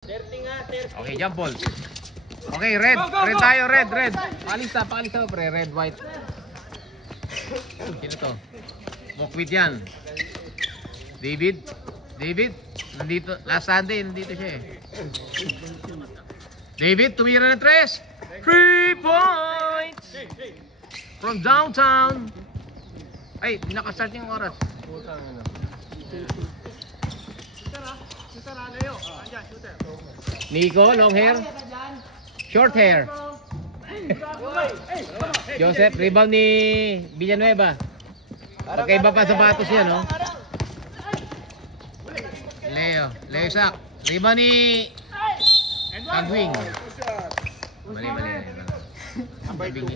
Okay, jump ball. Okay, red. Red tayo, red. Pakalista pre. Red, white. Sino to? Mokwit yan. David. Nandito. Last Sunday, nandito siya eh. David, tumira ng 3. 3 points! From downtown. Ay, nakastart yung oras. Nico, long hair. Short hair. Joseph, rebound ni Villanueva. Pagkaiba pa sapatos yan, no? Leo Sak. Rebound ni Agwing. Mali. Number 2.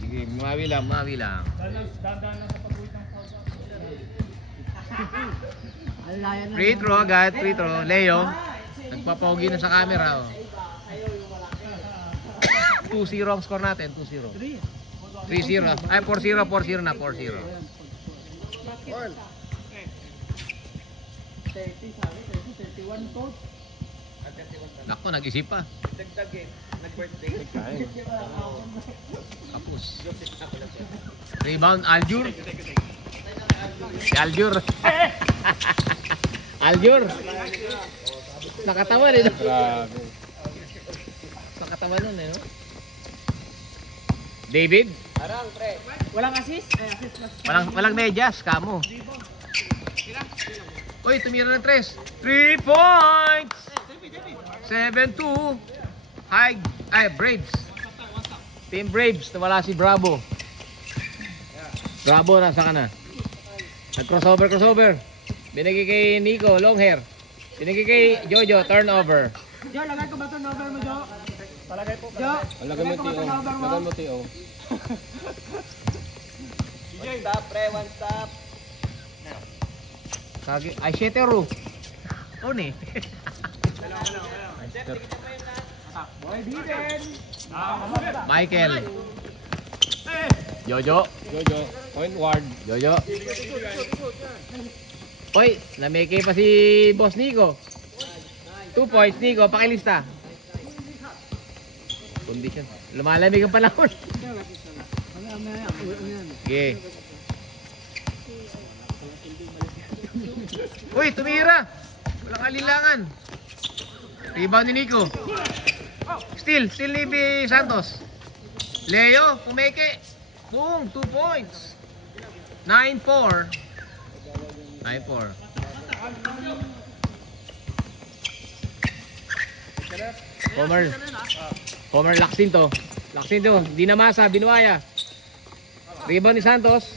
Sige, mawi lang. Free throw agad, Leo. Nagpapogi na sa camera, oh. 2-0 ang score natin, 2-0. 3-0. Ay, 4-0 na, 4-0. Nako, nag-isip pa. Nag-birthday. Kapus. Rebound, Aljur. Si Aljur. Aljur. Nakatawa rin. Nakatawa nun eh, no? David. Walang assist? Walang medyas, kamo. Uy, tumira ng 3. 3 points! 7-2. Braves. Team Braves, nawala si Bravo. Bravo, nasa ka na. Nag-crossover. Binigay kay Nico, long hair. Binigay kay Jojo, turnover. Jo, lagay ko ba turnover mo, Jo? Palagay po. Jo, lagay mo Tio. One stop, pre, one stop. Kagi, ay 7 ro. Oni. Boy, Biden. Michael. Jojo. Point guard. Jojo. Oy, nameke pa si Boss Nico. 2 points, Nico, pakilista. Condition. Lumalamig ang panahon. Okay. Uy, tumira. Walang alilangan. Rebound ni Nico. Still ni B. Santos. Leo, pumeke. Boom, 2 points. 9-4. Homer Laksin to. Di namasa, Binuaya. Rebound ni Santos.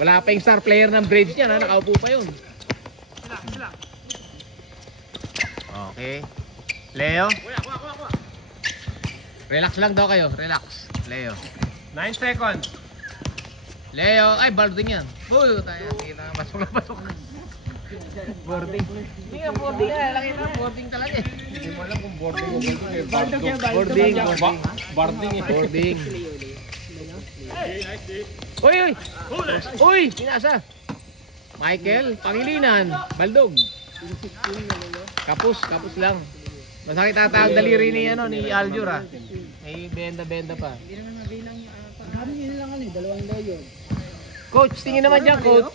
Wala pa yung star player ng Braves niya, nakaupo pa yun. Okay. Leo. Relax lang daw kayo, relax. Leo. 9 seconds. Leo, ay balding yan. Uy, tayo, kita nga pasok. Boarding. Hindi nga boarding nga, nakita nga boarding talaga eh. Hindi mo alam kung boarding o Boarding. Uy, pinasa. Michael, Pangilinan, Baldog. Kapus lang. Masakit ata ang daliri ni Aljur ah. May benda pa. Hindi naman nabilang yung sabi nila lang ano, 2 layo. Coach, tingin naman dyan, coach.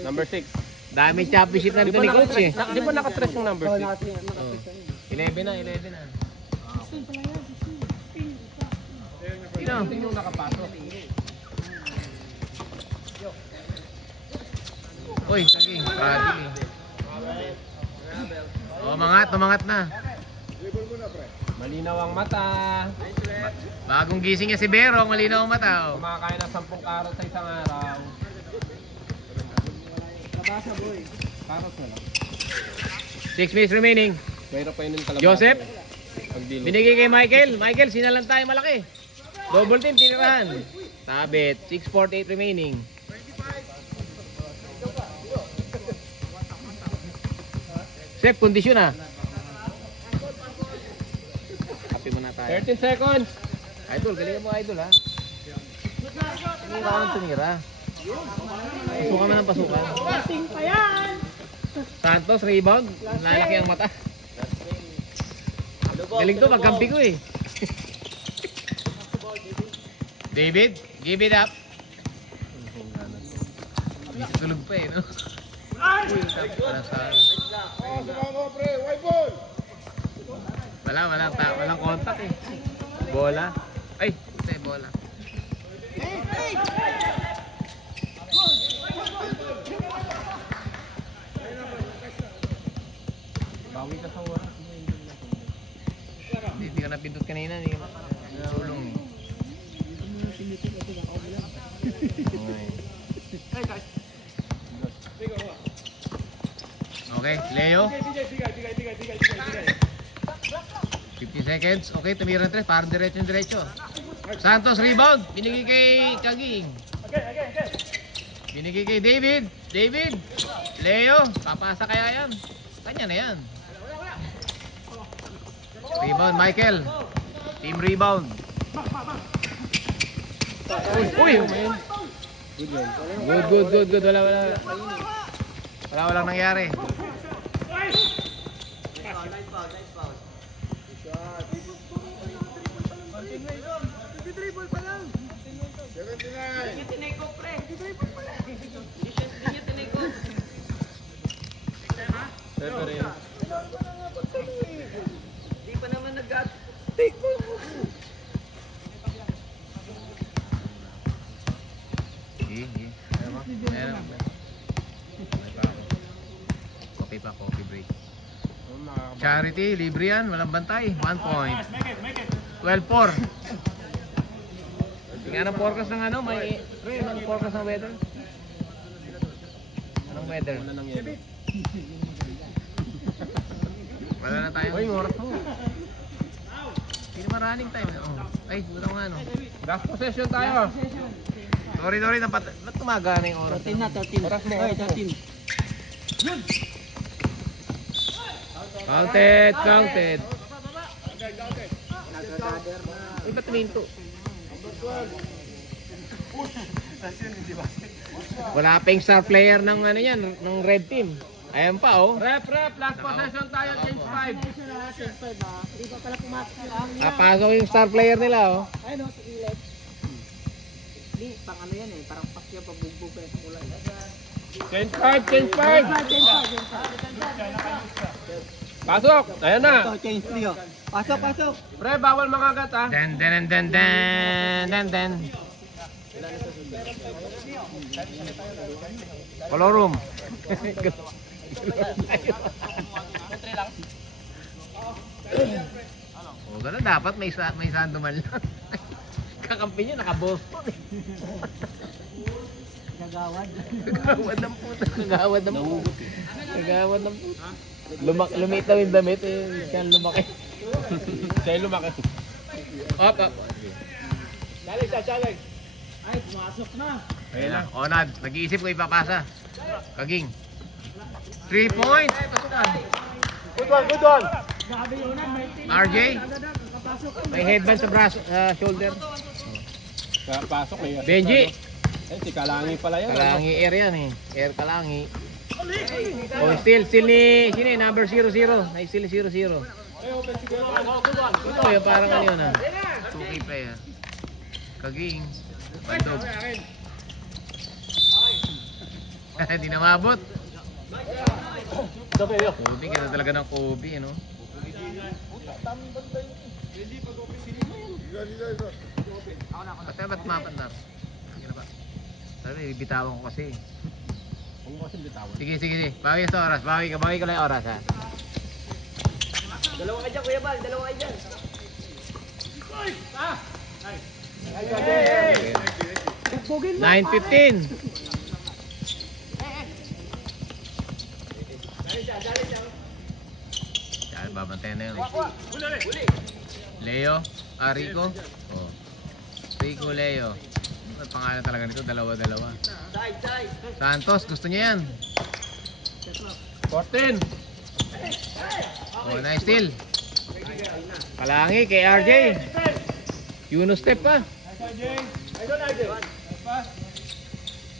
Number 6. Dami championship na dito ni coach eh. Di ba nakatrash yung number 6? 11 na. Sino? Yung nakapasok. Uy, sige, prating eh. Umangat na. Malinaw ang mata. Bagong gising niya si Berong, malinaw ang mata. Oh. Kumakain ng 10 karot sa isang araw. Kabasa, boy. Karot na lang. 6 minutes remaining. Mayroon pa yun yung kalabasa. Joseph, Pagdilo. binigay kay Michael. Michael, sinalan tayo malaki. Double team, tinirahan. Sabit, 6:48 remaining. Chef, kondisyon ah. Happy mo na tayo. 13 seconds. Idol, galingan mo idol ha. Tumira ka ng tumira. Pasukan mo ng pasukan. Passing pa yan! Santos, rebound. Lalaki ang mata. Galing to, magkampi ko eh. David, give it up. Hindi siya tulog pa eh, no? Walang contact eh. Bola. Ay, hindi, bola. Bawi ka sa oras. Hindi ka napindot kanina, hindi ka nahulong eh. Okay, Leo. 50 seconds. Okay, tumira ng 3. Parang diretso. Santos, rebound. Binigay kay Kaging. Binigay kay David. Leo, papasa kaya yan? Kanya na yan. Rebound, Michael. Team rebound. Uy! Good. Walang nangyari. Di pa naman nag-take mo. Coffee break. Charity, libre yan, walang bantay. 1 point. 12-4. Tingnan ang forecast ng ano, may anong forecast ng weather? Anong weather? Wala na tayo. Uy, oras mo. Hindi naman running time. Oh. Ay, wala nga no. Last possession tayo. Sorry, ba't tumaga na yung oras? 13 na, 13. Oras mo. Ay, 13. Counted. Uy, ba't tuminto? Wala pa yung star player ng ano yan, ng red team. Ayan pa oh. Rep, last possession tayo, change 5. Hindi pa pala pumasok yung Papasok yung star player nila oh. Ayun o, sa ilet. Hindi, pang ano yan eh. Parang pasya pagbugbog kayo sa kulay. Change 5. Pasok! Ayan na! Ito, change 3 o. Pasok. Pre, bawal makagat ha. Den. Color room. Oh, ganun dapat may sanduman lang. Kakampi niya naka-Boston eh. Gagawad. Kagawad ng puta. Lumitaw yung damit eh. Siya lumaki. Siya lumaki. Up. Challenge. Ay, pumasok na. Ayun na. Onad, nag-iisip ko ipapasa. Kaging. 3 points. Good one. Grabe yun na. RJ. May headband sa braso, shoulder. Pasok eh. Benji. Eh, si Kalangi pala yan. Kalangi air yan eh. Air Kalangi. Oh, still ni sino number 00. Ay, still 00. Ito yung parang ano yun ah. 2K player. Kaging. Bandog. Hindi na mabot. Kobe, ganda talaga ng Kobe, no? Kasi ba't mapandar? Sige na ba? Sabi, bitawan ko kasi. Huwag mo kasing bitawan. Sige. Bawi sa oras. Bawi ka lang yung oras, ha? Dalawa ka dyan, Kuya Bal. 9:15. Yan, babantayan na yun. Leo, Rico. Oh. Rico, Leo. Ano pangalan talaga nito? Dalawa. Santos, gusto niya yan. 14. Oh, nice steal. Kalangi kay RJ. Yuno step pa.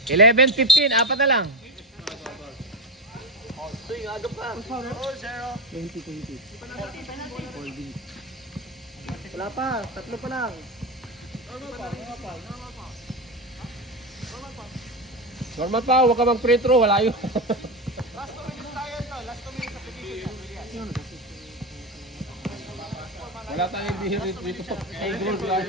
11-15, apat na lang. 20-20. Wala pa, tatlo pa lang. Normal pa, huwag ka mag-free throw, wala yun. Wala tayong bihirit dito. Ay, goal lang.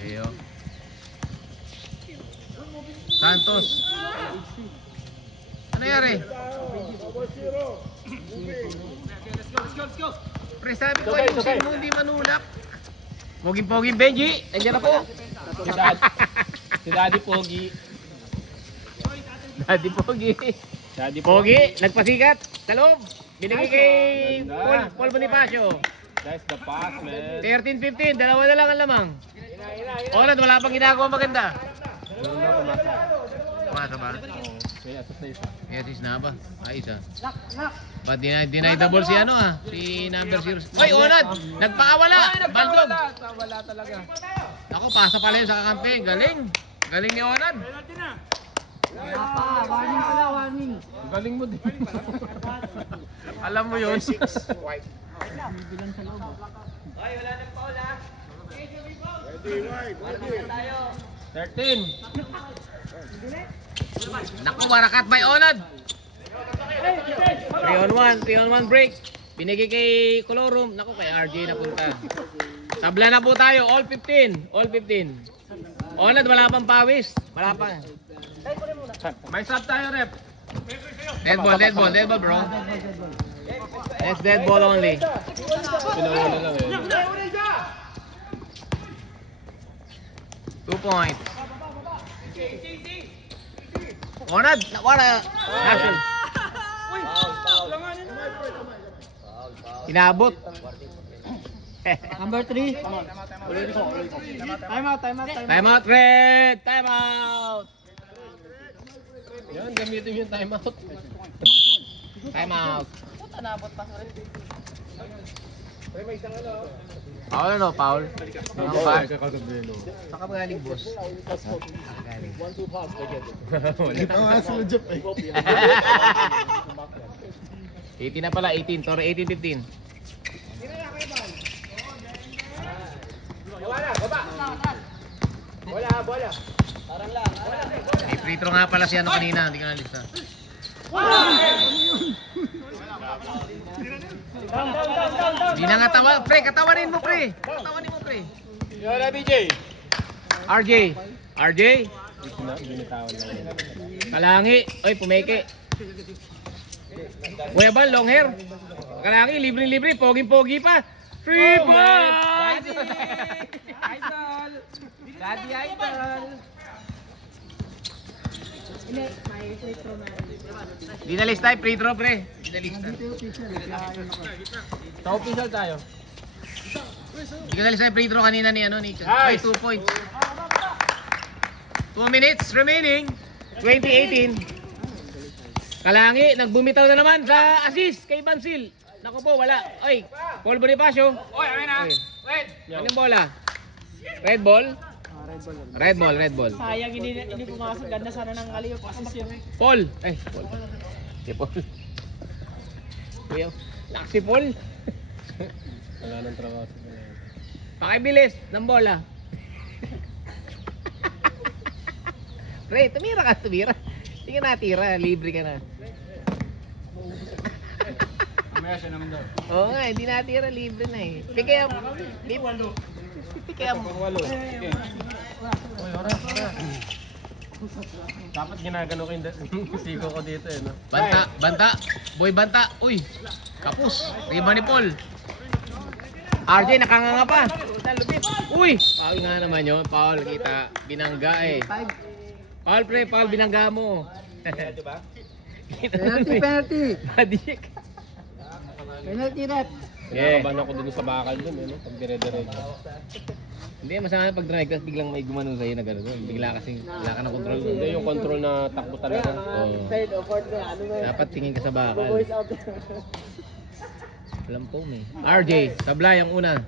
Ayo. Santos. Ano nangyari? Pre, sabi ko ayusin mo, hindi manulak. Poging-poging Benji, nandiyan na po. Si Daddy Pogi. Daddy Pogi. Daddy Pogi, nagpasikat sa loob. Binigay kay Paul Bonifacio. That's the pass, man. 13-15, dalawa na lang ang lamang. Onad, wala pang ginagawa maganda. Pumasa ba? Kaya sa isa. Yes, is na ba? Ay, isa. Ba't deny the ball si ano si number 0. Oy, Onad! Nagpakawala! Baldog! Wala talaga. Ako, pasa pala yun sa kakampi. Galing! Galing ni Onad. Warning pala, warning. Ang galing mo din. Alam mo yun. Bilang sa loob. 13. Naku, warakat by Onad. 3-on-1 break. Binigay kay Colorum. Naku, kay RJ na punta. Tabla na po tayo. All 15. All 15. Onad, wala pang pawis. Wala pa. May sub tayo, rep. Dead ball bro. That's dead ball only. Pinawala lang eh. 2 points. Onad, nawala. National. Inabot. Number 3. Time out. Time out, Red. Time out. Yan, gamitin yung timeout. Time out. Paul ano, Paul? Ano ba? Baka magaling, boss. Magaling. Kita nga sila Jeff eh. 18 na pala, 18. Toro 18-15. May free throw nga pala si ano kanina, hindi ko nalista. Hindi na nga tawa, pre, katawanin mo, pre. Katawanin mo, pre. Yola BJ. RJ. Binitawan lang. Kalangi. Oy, pumeke. Kuya Bal, long hair. Kalangi, libre-libre, poging-pogi pa. Free ball! Idol. Daddy Idol. Hindi, may free throw na. Di na lista, free throw, pre. Di na lista. Sa official tayo. Di ko na lista, free throw kanina ni ano, ni ay, 2 points. 2 minutes remaining. 2018. Kalangi, nagbumitaw na naman sa assist kay Bansil. Naku po, wala. Ay, Paul Bonifacio. Oy, amin na. Wait. Anong bola? Red ball? Red ball. Sayang, hindi pumasok. Ganda sana ng kaliyo. Assist yun. Paul. Ay, Paul. Si Paul. Kuya, si Paul. Wala nang trabaho. Pakibilis ng bola. Pre, tumira. Hindi ka natira, libre ka na. Mamaya siya naman daw. Oo nga, hindi natira, libre na eh. Kaya Pangwalo. Uy, ora. Dapat ginagano ko yung sigo ko dito eh, no? Banta. Boy, banta. Uy, kapus. Riba ni Paul. RJ, nakanganga pa. Uy, Paul nga naman yun. Paul, kita. Binangga eh. Paul, pre, Paul, binangga mo. Penalty. Adik. Penalty rep. Yeah. Nakakaban ako dun sa bakal dun eh, no? Pag dire-diretso. Hindi, masama pag drive kasi biglang may gumano sa'yo na gano'n. Bigla kasi wala ka ng control. Hindi yung control na takbo talaga. Oo. Dapat tingin ka sa bakal. Walang foam eh. RJ, sablay ang una.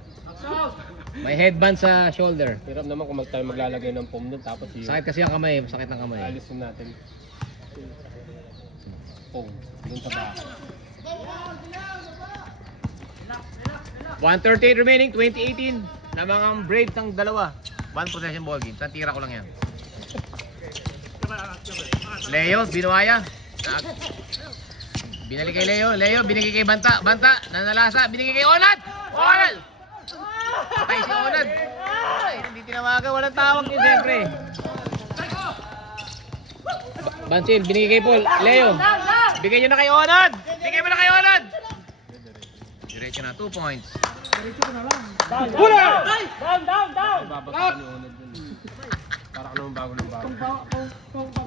May headband sa shoulder. Hirap naman kung tayo maglalagay ng foam doon tapos yung Sakit kasi ang kamay, sakit ng kamay. alisin natin. Foam. Doon sa bakal. 1:38 remaining, 2018. Na mga Braves ang dalawa. 1 possession ball game. Tira ko lang yan. Leo, binuaya. Binalik kay Leo. Leo, binigay kay Banta. Banta, nanalasa. Binigay kay Onad. Onad! Patay si Onad. Ay, hindi tinawagan. Walang tawag yun, siyempre. Bansil, binigay kay Paul. Leo, bigay nyo na kay Onad. Bigay mo na kay Onad. Diretso na, 2 points. Babagsak ni Onad dun. Para ka naman bago ng bago.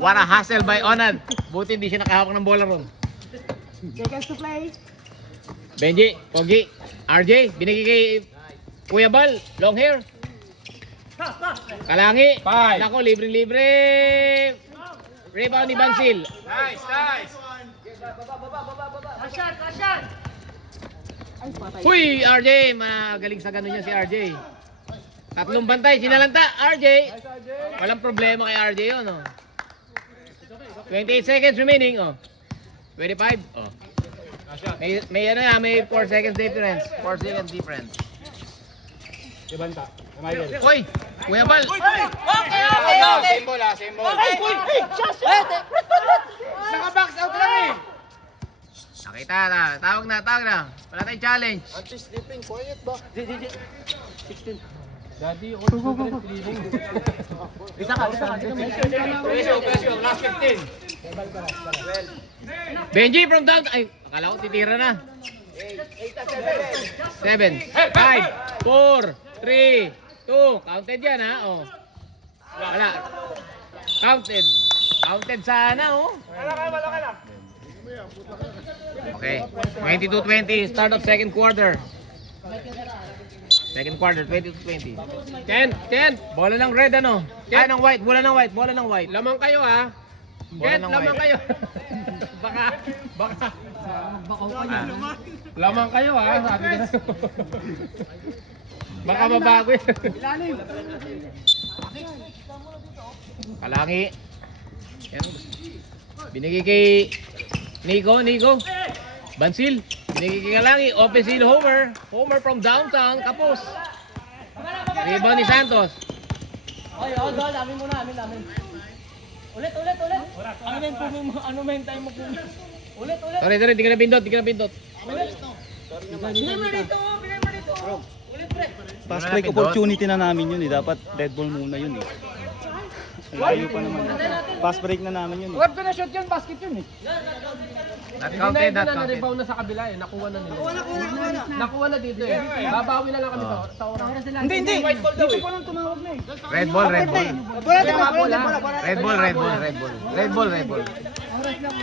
What a hustle by Onad. Buti hindi siya nakahawak ng bola ron. Seconds to play. Benji, Pogi, RJ, binigay kay Kuya Bal, long hair. Kalangi. Five. Nako, libre-libre. Rebound ni Bansil. Nice, nice! Ay, patay. Uy, RJ, magaling sa ganun yan si RJ. Tatlong bantay, sinalanta, RJ. Walang problema kay RJ yun, oh. 28 seconds remaining, oh. 25, oh. May ano na, may 4 seconds difference. 4 seconds difference. Ibanta. Uy, Kuya Bal. Same ball ah, same ball. Naka-box out lang eh. Nakita na, tawag na. Wala tayong challenge. Anti-sleeping, quiet ba? Daddy, ako super cleaning. Isa ka. Presyo, last 15. Benji from down. Ay, akala ko titira na. 7, 5, 4, 3, 2. Counted yan ha. Oh. Wala. Counted. Counted sana oh. Okay. 22-20. Start of second quarter. Second quarter, 22-20. 10. Bola ng red ano? Ay, ng white. Bola ng white. Lamang kayo ah. Bola ng Lamang white. kayo. baka. Lamang kayo ah, sabi ko na. Baka mabago yun. Kalangi. Yan. Binigay kay Nico. Bansil. Binigay kay Kalangi. Offensive Homer. Homer from downtown. Kapos. Rebound ni Santos. Oy, Dol, amin muna. Ulit. Ano men time mo kung... Ulit. Sorry. Di ka na pindot. Bigay mo dito. Ulit, pre. Fast break opportunity na namin yun eh. Dapat dead ball muna yun eh. Layo pa naman. Fast break na namin yun eh. Wag ko na shot yun, basket yun eh. Not counted. Na-rebound na sa kabila eh, nakuha na nila. Nakuha na dito eh. Babawi na lang kami sa oras. Hindi. Dito po lang tumawag na eh. Red ball. Wala. Red ball.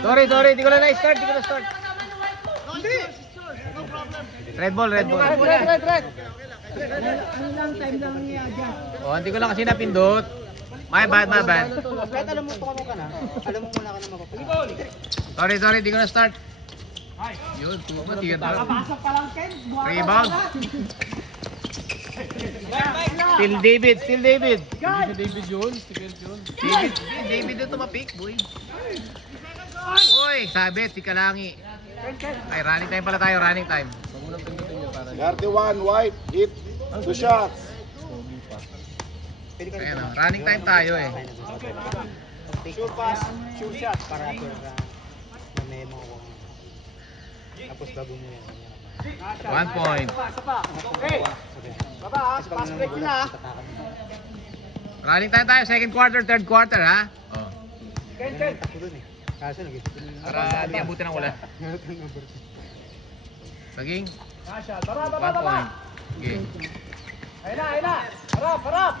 Sorry. Di ko na na-start. Red ball. Red. Ano lang, time lang niya dyan. Oh, hindi ko lang kasi napindot. My bad. Kahit alam mo pa ka na. Alam mo wala ka na mapapagod. Sorry, di ko na start. Yun, tuwa, tigat na. Pasok pa lang, Ken. Rebound. Still David. Si David yun, si Kent yun. David ito mapik, boy. Uy, sabit, si Kalangi. Ay, running time pala tayo, running time. 31, white, hit, 2 shots. Ayan, oh, running time tayo eh. Sure pass, sure shot. Para na memo ko. Tapos bago mo yan. 1 point. Okay. Baba ha, pass break nyo na ha. Running time tayo, second quarter, third quarter ha. Oh. Ken. Kaso Para di abutin ng ulan. Saging. 1 point. Okay. Ayun na. Harap.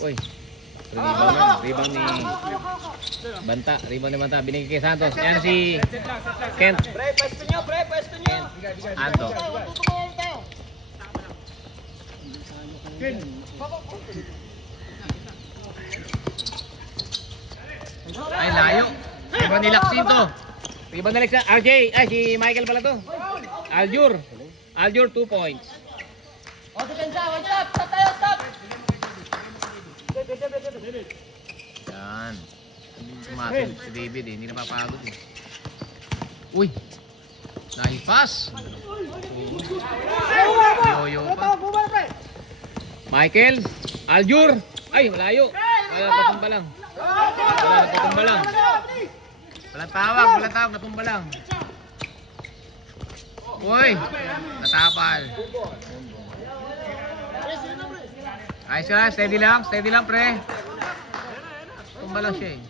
Uy. Rebound ni Banta. Binigay kay Santos. Yan si Kent. Pwesto nyo. Anto. Ay, layo. Iba ni Laxito. Iba ni Laxito. RJ. Ay, si Michael pala to. Aljur 2 points. O, depensa, one stop. Stop tayo, stop. Yan. Tumatil si David eh. Hindi napapagod eh. Uy. Nice pass. Yoyo pa. Michael. Aljur. Ay, malayo. Natumba lang. Natumba lang. Walang tawag. Natumba lang. Uy. Natapal. Ayos ka. Steady lang, pre. Tumba lang siya eh.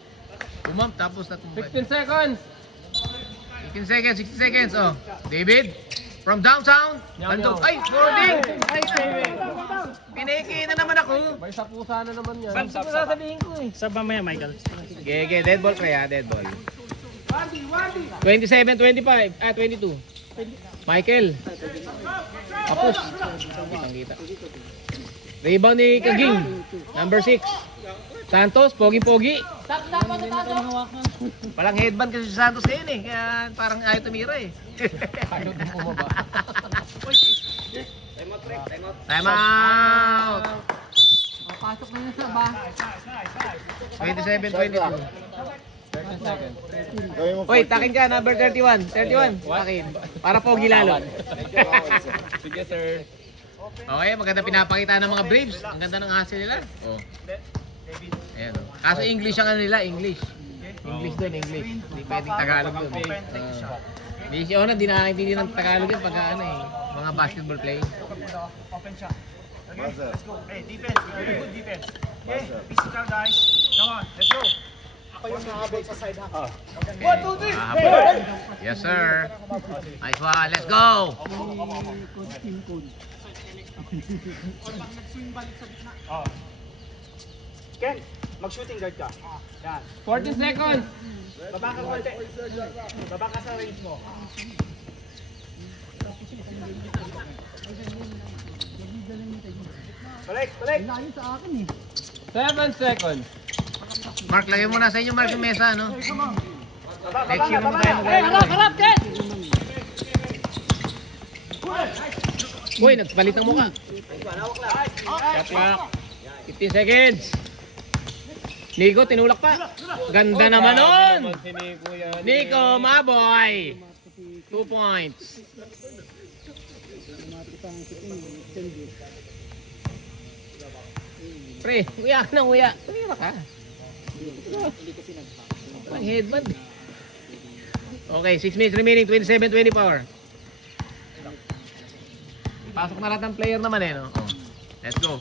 Umam, tapos natumba. 16 seconds. 16 seconds. Oh. David. From downtown. Bandog. Ay, boarding. Ay, piniki na naman ako. May sa pusa na naman yan. Ano sasabihin ko eh? Sab mamaya, Michael. Gege, dead ball pre ha, dead ball. 27-25, 22. Michael. Tapos. Kitang-kita. Rebound ni Kaging. Number 6. Santos, pogi-pogi. Stop, ano tato? Palang headband kasi si Santos ngayon eh. Kaya parang ayaw tumira eh. Ayaw din bumaba. Time out! Pasok na yun sa ba? 27-22. 13 seconds. Uy, takin ka, number 31. 31, takin. Para pogi lalo. Sige, sir. Okay, maganda pinapakita ng mga Braves. Ang ganda ng hustle nila. Oh. Ayan. Oh. Kaso English ang ano nila, English. English doon, English. Hindi pwedeng Tagalog doon. Hindi siya na, di nakakaintindi ng Tagalog yun pagka ano eh. Mga basketball play. Let's go. Hey, defense. Very good defense. Okay, physical guys. Come on, let's go. Ako yung nahabol sa side ha. 1, 2, 3. Yes, sir. Nice one. Let's go. Ken, mag-shooting guard ka. Yan. 14 seconds. Baba ka konti. Baba ka sa range mo. Balik. 7 seconds. Mark, lagay mo na sa inyo, Mark, yung mesa, no? Next year naman tayo Hey, harap, Ken! Uy, nagpalit ng mukha. Shot clock. 15 seconds. Nico, tinulak pa. Ganda naman nun. Nico, my boy. 2 points. Pre, uya ka na, uya. Tumira ka. Pang headband. Okay, 6 minutes remaining, 27-24. Pasok na lahat ng player naman eh, no? Oh. Let's go.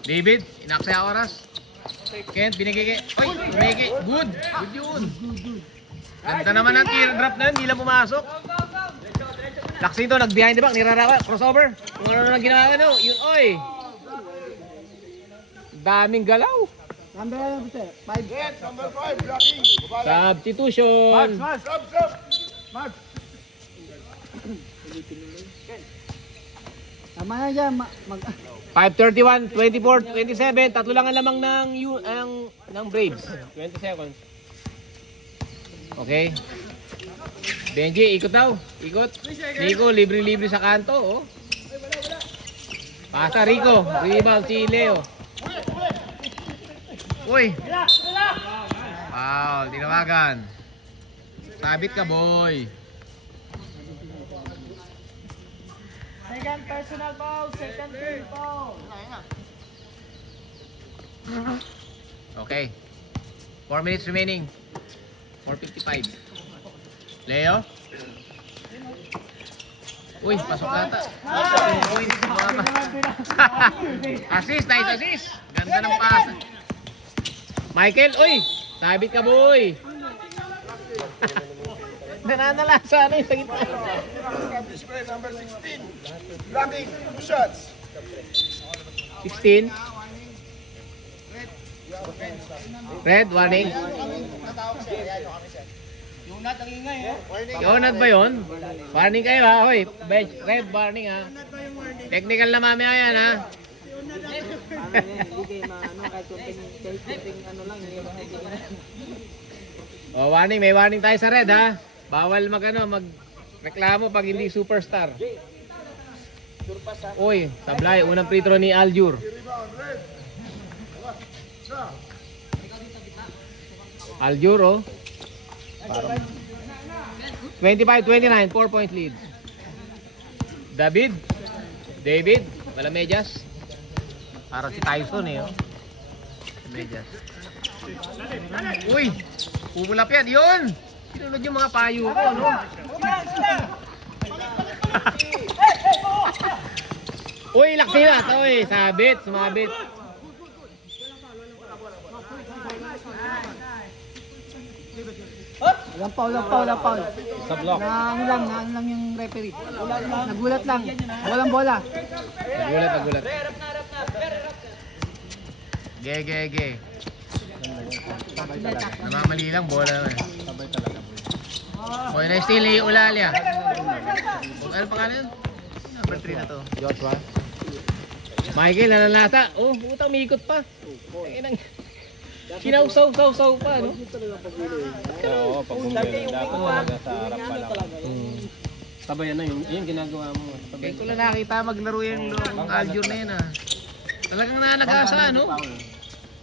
David, inaksaya oras. Kent, binigay. Oy, binigay. Good. Good yun. Ganda naman ang teardrop na yun, hindi lang pumasok. Laksito, nag-behind the back, nirarawa, crossover. Kung ano nang ginawa, no? Yun, oy. Daming galaw. Number 5, blocking. Substitution. Mark. Tama na dyan, 5:31, 24, 27. Tatlo lang ang lamang ng Braves. 20 seconds. Okay. Benji, ikot daw. Ikot. Rico, libre-libre sa kanto. Oh. Pasa, Rico. Rebound si Leo. Uy. Foul, tinawagan. Sabit ka, boy. Second personal foul, second team foul. Okay. 4 minutes remaining. 4:55. Leo. Uy, pasok nata. Uy, hindi sumama. Assist, nice assist. Ganda ng pasa. Michael, uy. Sabit ka, boy. Nananalasa na yung sa gitna. Display number 16. Blocking, 2 shots. 16. Red, warning. Yonat ba yun? Warning kayo ha, hoy. Bench, red, warning ha. Technical na mamaya yan ha. Hindi kayo maano, kahit kunting ano lang. Oh, warning, may warning tayo sa red ha. Bawal magreklamo pag hindi superstar. Uy, tablay, unang free throw ni Aljur. Aljur oh. 25-29, 4-point lead. David, wala medyas. Parang si Tyson eh oh. Medyas. Uy, pumulap yan, yun! Sinunod yung mga payo ko, no? Uy, laksi na ito eh. Sumabit. Walang foul. Sa block. Naano lang yung referee. Nagulat lang. Walang bola. Nagulat. Ge. Namamali lang, bola naman. Oy, na-steal ni Ulalia. Ano pangalan yun? Number 3 na to. Joshua. Michael, nalalata. Oh, puta, umiikot pa. Sinausaw pa, no? Oo, pag bumili, dapat talaga sa harap pa lang. Sabayan na yun ginagawa mo. Kaya ko lang nakita maglaro yung Aljur na yun, ah. Talagang nanagasa, no?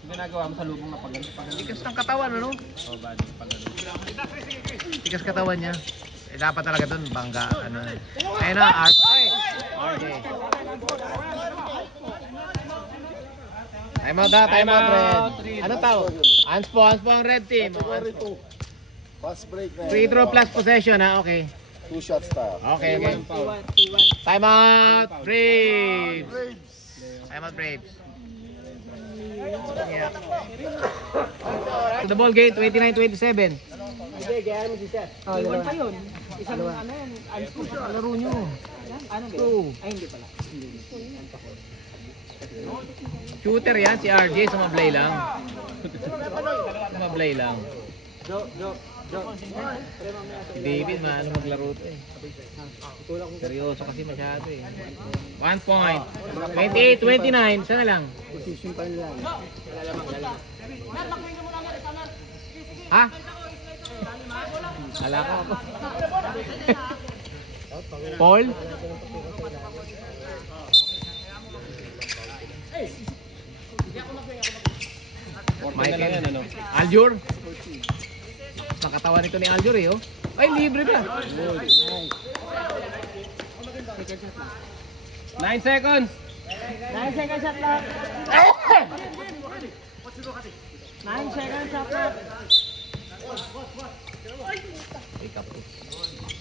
Ginagawa mo sa lubong na pagano. Tikas ng katawan, ano? Oh, bad pagano. Tikas katawan niya. Eh, dapat talaga dun, bangga, ano. Ayun na, okay. Time out, red. Ano tao? Hands po ang red team. Fast break na. Free throw plus possession, ha? Okay. 2 shots tayo. Okay. Time out, Braves. Yeah. To the ball game, 29-27. Iwan pa yun. Isang ano yan. Laro nyo. Ano ba? Ay, hindi pala. Shooter yan, si RJ, sumablay lang. Si David, maano maglaro to eh. Seryoso kasi masyado eh. 1 point. 28-29, sana lang. Position pa nila. Ha? Hala ko ako. Paul? Michael? Aljur? Nakatawan nito ni Aljur eh oh. Ay, libre pa. 9 seconds! 9 seconds shot lang. 9 seconds shot lang.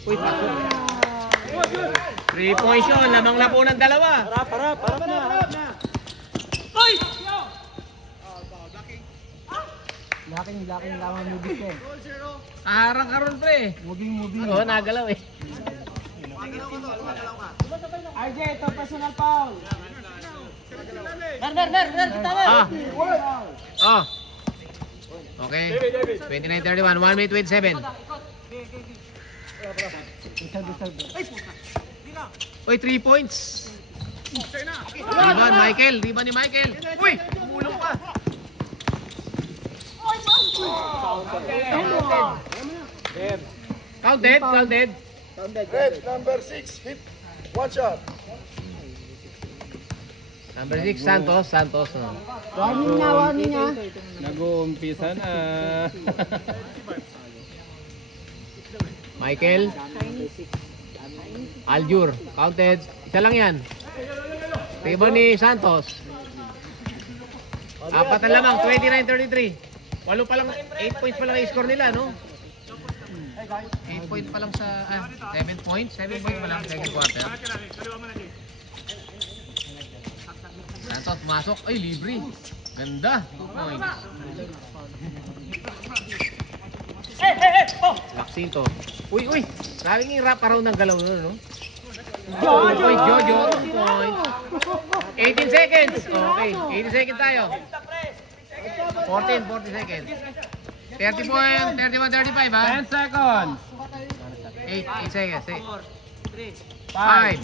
Uy, paso. 3 points yun. Lamang na po ng dalawa. Para na. Laking lamang movies eh. Harang ka ron, pre. Moving. Oo, nagalaw eh. RJ, ito personal foul. Ner, kita Ah. Okay. 29-31. 1 minute 27. Uy, 3 points. Rebound ni Michael. Uy, umulong pa. Counted. Red, number 6, hit. 1 shot. Number 6, Santos. No? Warning niya. Nag-uumpisa na. Michael. Aljur. Counted. Isa lang yan. Rebound ni Santos. 4 na lamang. 29-33. 8 pa lang. 8 points pa lang i-score nila, no? 8 points pa lang sa... 7 points? 7 points pa lang second quarter. Santos, pumasok. Ay, libre. Ganda. 2 points. Laksin to. Uy. Sabing yung wrap around ng galaw nun, no? Jojo. 2 points. 18 seconds. Okay, 18 seconds tayo. 40 seconds. 30 point, 31-35 ha? 10 seconds! 8 seconds. 5, 4,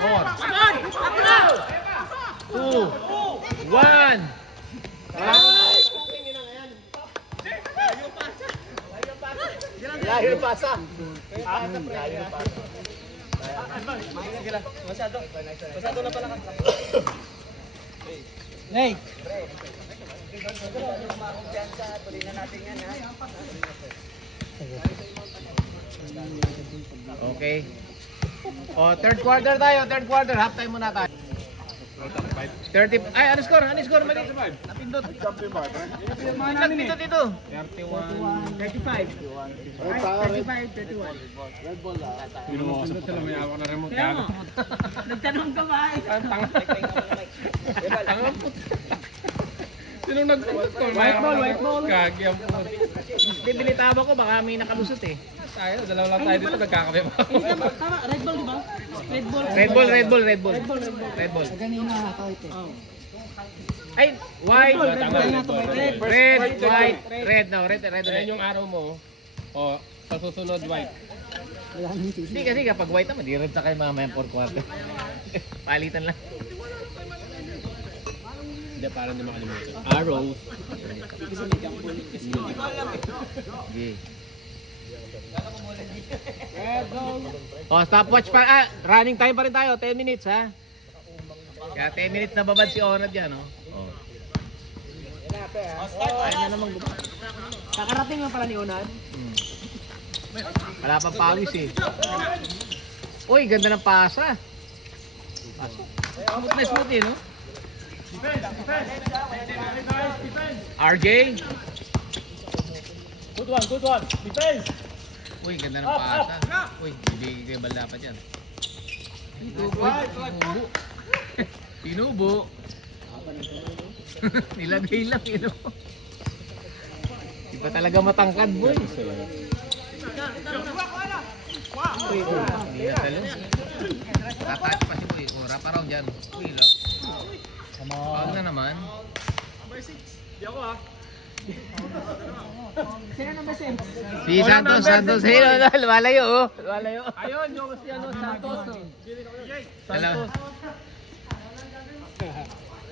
3, 2, 1. 2, 1. Layo pasa. Masyado na pala ka. Hey. Okay. Oh, third quarter tayo, third quarter. Half time muna tayo. 30, ay, ano score? Ano score? Mali. Napindot. Napindot ito. 35. 31. Pinumusunod sila, may ako na remote. Kaya mo. Nagtanong ka ba? Sino nag-score? White ball. Kagi ang puto. Bibilitaba ko, baka may nakalusot eh. Tayo, dalawa lang tayo dito, nagkakape pa. Tama, red ball di ba? Red ball. Red ball. Ganina ako ito. Ay, white. Red. Red. No, red Ayan ulit. yung araw mo. O, sa susunod, white. Hindi kasi kapag white naman, di red sa kayo mamaya 4 quarter. Palitan lang. Hindi, parang hindi makalimutan. Arrow. Okay. Oh, stopwatch pa. Ah, running time pa rin tayo. 10 minutes ha. Kaya 10 minutes na babad si Onad yan, oh. Kakarating lang pala ni Onad. Wala pang pawis eh. Uy, ganda ng pasa. Smooth eh, no? RJ. Good one. Defense. Uy, ganda ng pasa. Uy, bibigay kayo bal dapat yan. Pinubo. Nilagay lang, you know. Iba talaga matangkad, boy. Uy, hindi na talo. Tatouch pa si boy. Oh, wrap around dyan. Uy, look. Wag na naman. Sino number 6? Si Santos. Hey, lumalayo, oh. Lumalayo. Ayun, yung si ano, Santos. Dalawa.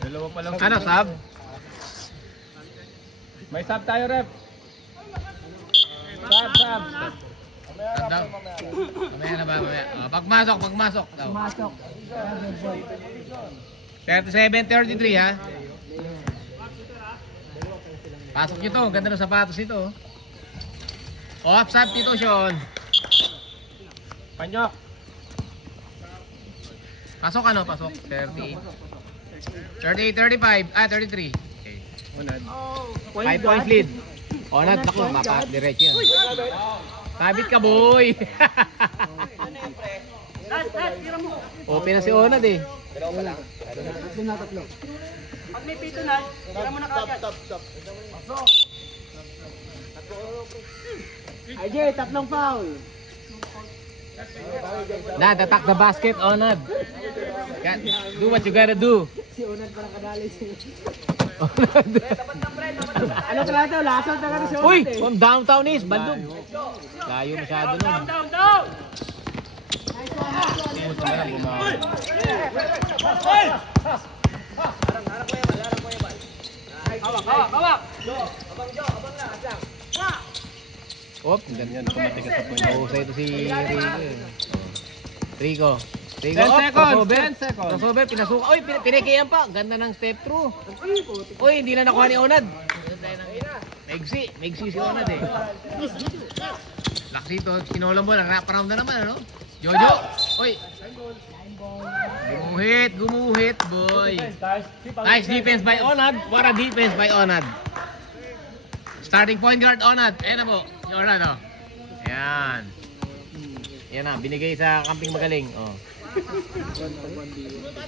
Dalawa pa lang. Ano, sub? May sub tayo, rep. Sub. Sub daw. Mamaya na ba? Mamaya. Oh, pagmasok daw. Masok. 37-33 ha. Pasok nyo to. Ganda ng sapatos ito. Off sub dito, Sean. Panyok. Pasok ano? Pasok. 38-35. Ah, 33. Okay. Unad. 5 points lead. Onad, naku, mapaat diretso yan. Tabit ka, boy. Open na si Onad eh. Pag may pito na, tira mo na kagad. RJ, tatlong foul. Nad, attack the basket, Onad. Do what you gotta do. Si Onad parang kadali siya. Onad. Ano ka lang ito? Lasot na kami si Onad Uy, eh. from downtown is, bandog. Layo masyado nun. Down! Gusto mo na bumawa. Hawak! Op, Ganyan, tumatigas sa point. mahusay ito si Rico eh. Rico. 10 op, seconds, crossover. 10 seconds. Crossover, pinasuka. Uy, pinikiyan pa. Ganda ng step through. Uy, hindi na nakuha ni Onad. Maigsi si Onad eh. Laksito, sinolang mo, wrap around na naman, ano? Jojo! Uy! Gumuhit, boy. Nice defense by Onad. What a defense by Onad. Starting point guard Onad. Ayan na po, si Onad, oh. Ayan. Yan na, binigay sa kamping magaling. Oh.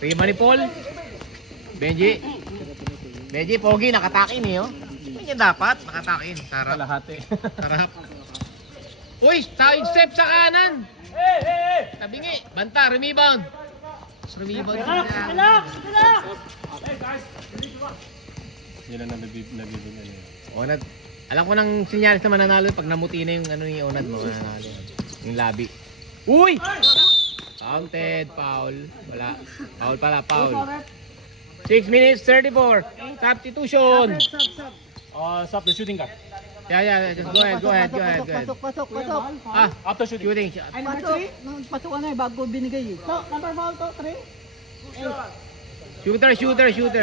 Prima ni Paul. Benji, Pogi, nakatakin eh, oh. Ganyan dapat, nakatakin. Sarap. Kalahati. Sarap. Uy, side step sa kanan. Tabingi. Banta, rebound. Rebound. Yun ang nabibigyan niya. Onad. Alam ko ng sinyalis na mananalo pag namuti na yung ano ni Onad mo, mananalo. Yung labi. Uy! Counted, foul. Wala. Foul pala, foul. 6 minutes 34. Substitution. Stop the shooting guard. Yeah. Just go ahead. Pasok. Ah, After shooting. shooting. Pasok ka na eh, bago binigay eh. Number foul to, 3. Shooter.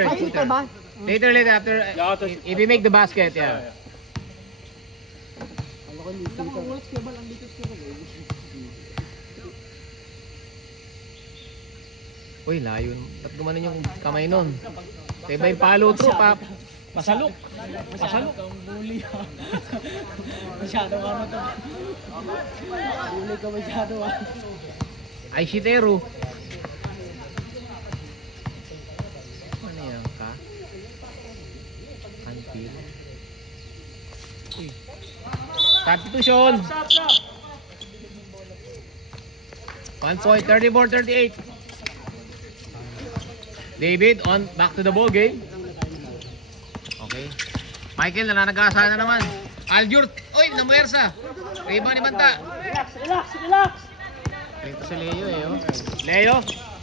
Ay, ito ba? Later, after. If you make the basket, yeah. Uy, layo. Ba't gumanon yung kamay nun? Sa iba yung palo to, pap. Masalok. Ang bully. Masyado ano to. Bully ka masyado Ay, shitero. Ano yan ka? Until. Uy. Substitution. 1 point, 34-38. David on back to the ball game. Okay. Michael nananagasa na naman. Aljur, oy, namuwersa. Rebound ni Banta. Relax. Ito si Leo eh, oh.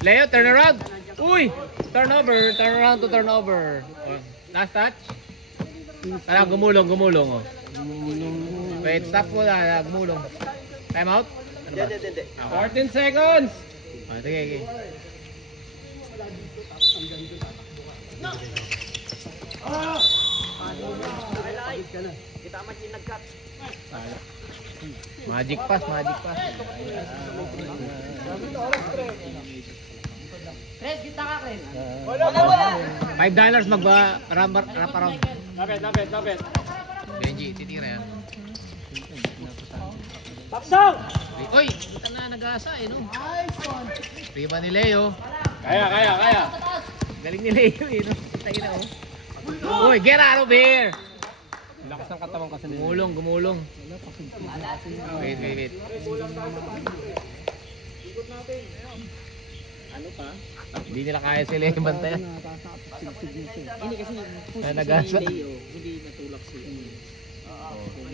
Leo, turn around. Uy, turn around to turnover. Oh, last touch. Tara, gumulong, oh. Wait, stop mo na, gumulong. Time out? Ano ba? 14 seconds. Ah, sige. Magic pass. Chris, kita ka, Chris. $5 wrap around. Lapit. Benji, titira yan. Baksaw! Uy, kita na nag-asa eh, no? Riba ni Leo. Kaya. Galing ni Leo eh, no? Tayo na, oh. Uy, get out of here! Lakas ng katawan kasi nila. Gumulong. Wait. Hindi nila kaya sila yung bantayan. Nagasa.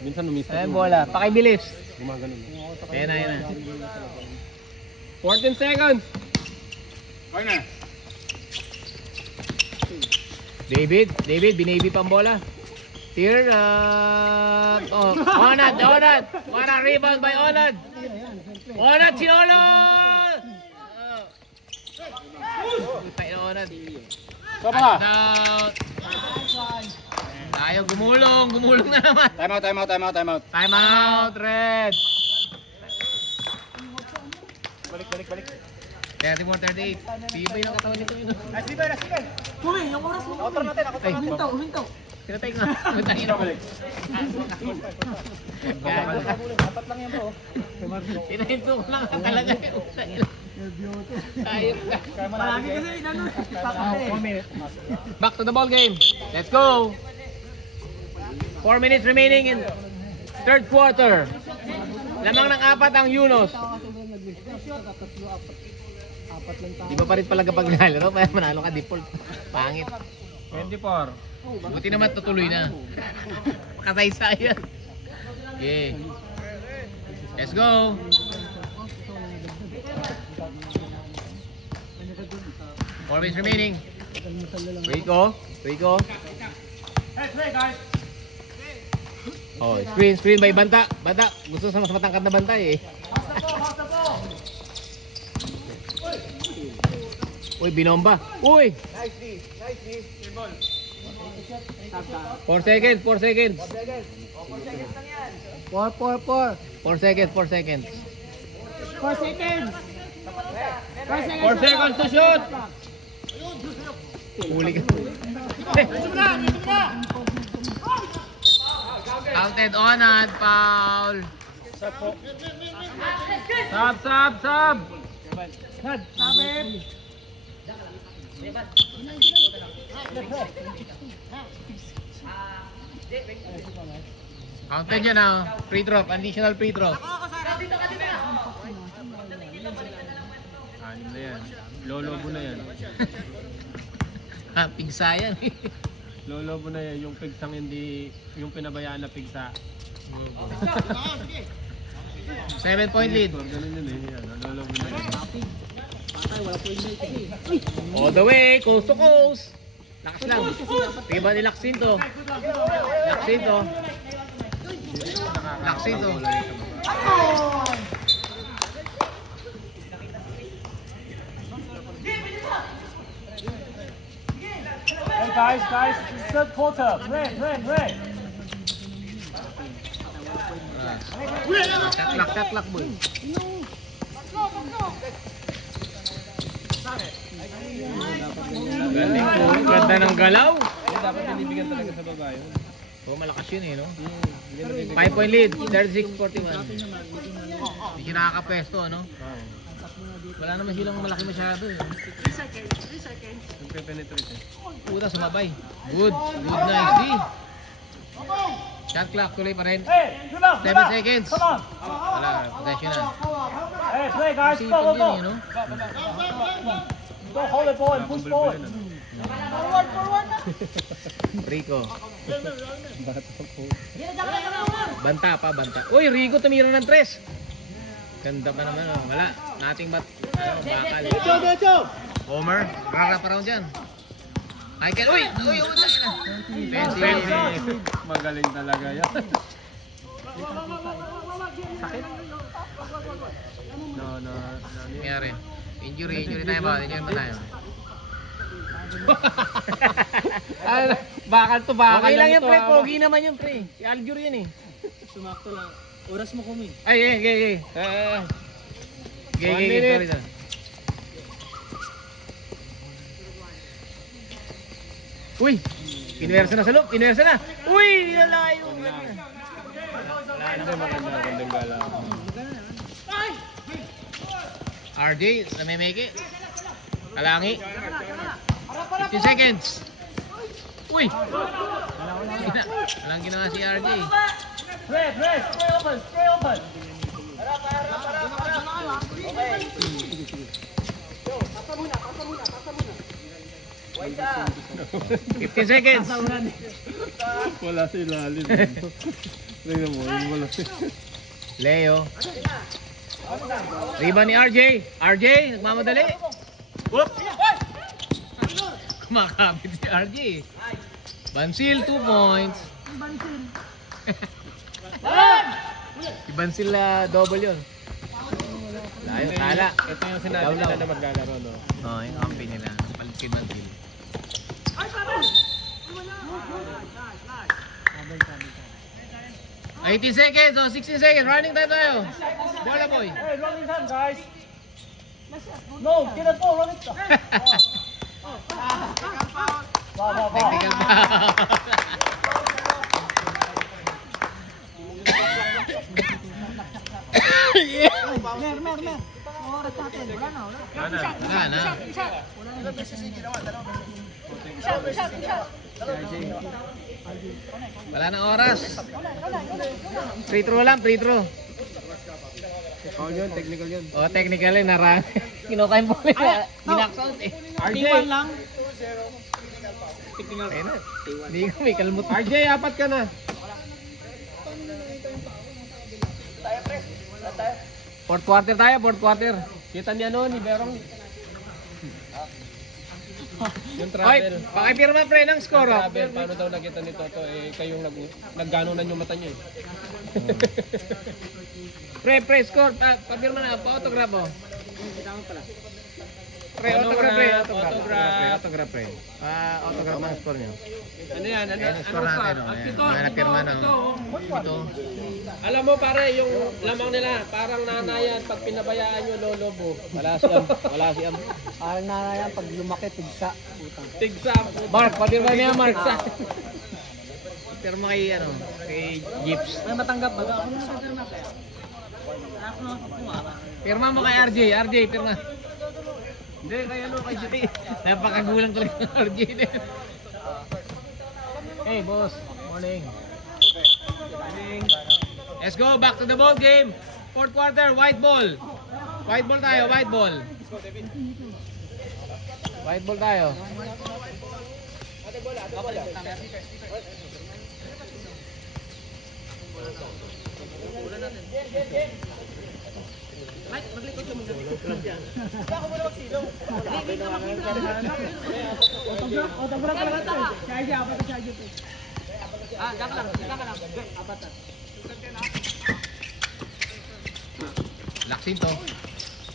Minsan umisa. Ayan, bola. Pakibilis. Gumagano. Ayan na. 14 seconds. David, binaby pa ang bola. Turn up. Oh, Onad. Rebound by Onad. Onad, sinolo! Onad. Touchdown. Tayo, gumulong na naman. Time out. Time out, Red. Balik. 34-38. Tibay ng katawan nito. Kumin, yung oras mo. Ay, Humintaw. tinatay nga. Matangin ako. Dapat lang yan bro. Pinahinto ko lang talaga. Ayop ka. Palagi kasi inano. Back to the ball game. Let's go. 4 minutes remaining in third quarter. Lamang ng 4 ang Yunus. Di ba pa rin pala kapag nalaro? Kaya manalo ka default. Pangit. 24. Buti naman tutuloy na. Kasaysayan. Okay. Let's go. Four minutes remaining. Rico. Oh, screen by Banta. Gusto sa mas matangkad na Banta eh. Uy, binomba. Uy! Nice D. 4 seconds. 4 seconds. 4 seconds. 4 seconds to shoot. Huli ka. Counted on at foul. Sub. Counted yan ah. Free throw. Additional free throw. Anim na yan. Lolobo na yan. Pigsa yan. Lolobo na yan. Yung pigsang hindi, yung pinabayaan na pigsa. 7-point lead. Ganun yun eh. Yan, lolobo na yan. All the way. Coast to coast. Lakas lang. Tiba ni Laksinto. Laksinto. Laksinto. Hey guys, third quarter. Play. Taklak, boy. Galing po. Ganda ng galaw. Dapat binibigyan talaga sa babae. Oh, malakas yun eh, no? 5-point lead, 36-41. Hindi siya nakakapesto, ano? Wala naman silang malaki masyado eh. 3 seconds. Nagpe-penetrate. Puta, sumabay. Good, nice D. Shot clock, tuloy pa rin. Hey, rebound. 7 seconds. Come on. Wala, possession na. Hey, play guys. Sipon Go. yun eh, no? Go, hold the ball and push forward. Rico. Banta. Uy, Rico tumira ng 3. Ganda pa naman, oh. Wala. Nating bakal. Homer, rarap around dyan. Michael, uy! Fancy. Magaling talaga yan. No. Nangyari. Injury tayo ba? Injury ba tayo? Bakal to bakal. Okay lang yung pre, pogi naman yung pre. Si Aljur yun eh. Sumakto lang. Oras mo kumi. Ay, gay. Sorry na. Uy! Inwersa na sa loob, inwersa na! Uy! Nilalayo! Magandang gala. RJ, namemeke. Kalangi. 15 seconds. Uy! Walang ginawa si RJ. Play open. 15 seconds. Wala sa ilalim. Tingnan mo, wala. Leo. Riba ni RJ. RJ, nagmamadali. Whoop! Kumakapit si RJ. Bansil, 2 points. Si Bansil double yun. Layo, tala. Ito yung sinabi nila na maglalaro, no? Oo, yung kampi nila. Palit kay Bansil. Ay, 18 seconds, 16 seconds. Running time tayo. Bola boy. Hey, running time, guys. No, get the ball, run it. Wow. Technical foul. Mer. Oras natin. Wala na. Wala na. Wala na oras. Free throw lang, free throw. Oh, yun, technical yun. Oh, technical eh, narang. Kinuha yung bola. Binaksout eh. RJ! lang. Ayun na. Hindi ko may kalmot. RJ, apat ka na. Fourth quarter tayo, fourth quarter. Kita niya no, ni Berong. Yung Oy, travel. pakipirma pre ng score. Oh. Travel, paano daw nakita ni Toto? Eh, kayong nagganunan yung mata niyo eh. Pre, score. Papirma na, pa-autograph oh. Pre, autograph pre. Autograph pre. Autograph ng score niyo. Ano yan? Ayan ang score natin. Oh. Ayan, mga napirma na. Ito. Alam mo pare, yung lamang nila, parang nanayan pag pinabayaan nyo lolobo. Wala si Am. Parang narayan pag lumaki, tigsa. Tigsa. Mark, papirma niya Mark. Pirma kay Jeeps. May matanggap ba? Pirma mo kay RJ, pirma. Hindi, kaya no, kay Jay. Napakagulang talaga ng RJ din. Hey boss, morning. Let's go back to the ball game. Fourth quarter, white ball. White ball tayo, white ball. White ball tayo. O, tabulan ka lang ito. Charge, apat na charge ito. Daka lang. Apat na. Laksin to.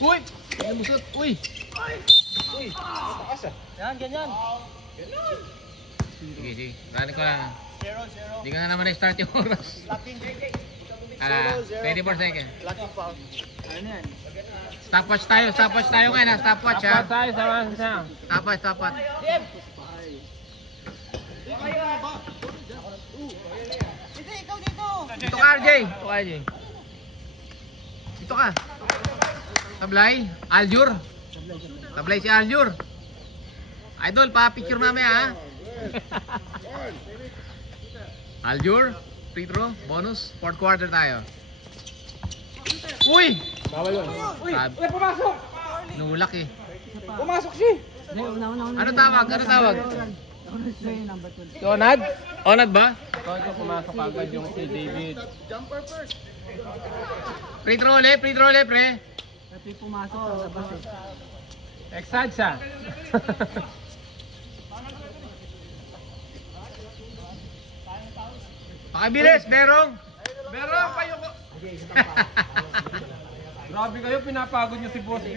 Uy! Ay, musot. Uy! Yan, ganyan. Sige, sige. Rani ko lang. Hindi ka na naman na-start yung oras. 24 seconds. Stopwatch tayo ngayon ha. Stopwatch ha. Tayo, sama siya. Stopwatch. Dito ka, RJ. Dito ka. Tablay. Aljur. Tablay si Aljur. Idol, pa-picture mamaya ha. Aljur. Free throw. Bonus. Fourth quarter tayo. Uy! Bawal yun. Uy, pumasok! Nulak eh. Pumasok siya! Ano tawag? Number 12. Onad? Onad ba? Ito pumasok agad yung si David. Free throw ulit, pre. Kasi pumasok sa labas eh. Exad siya. Pakibilis, Berong. Berong, kayo ko. Grabe kayo, pinapagod niyo si Boss.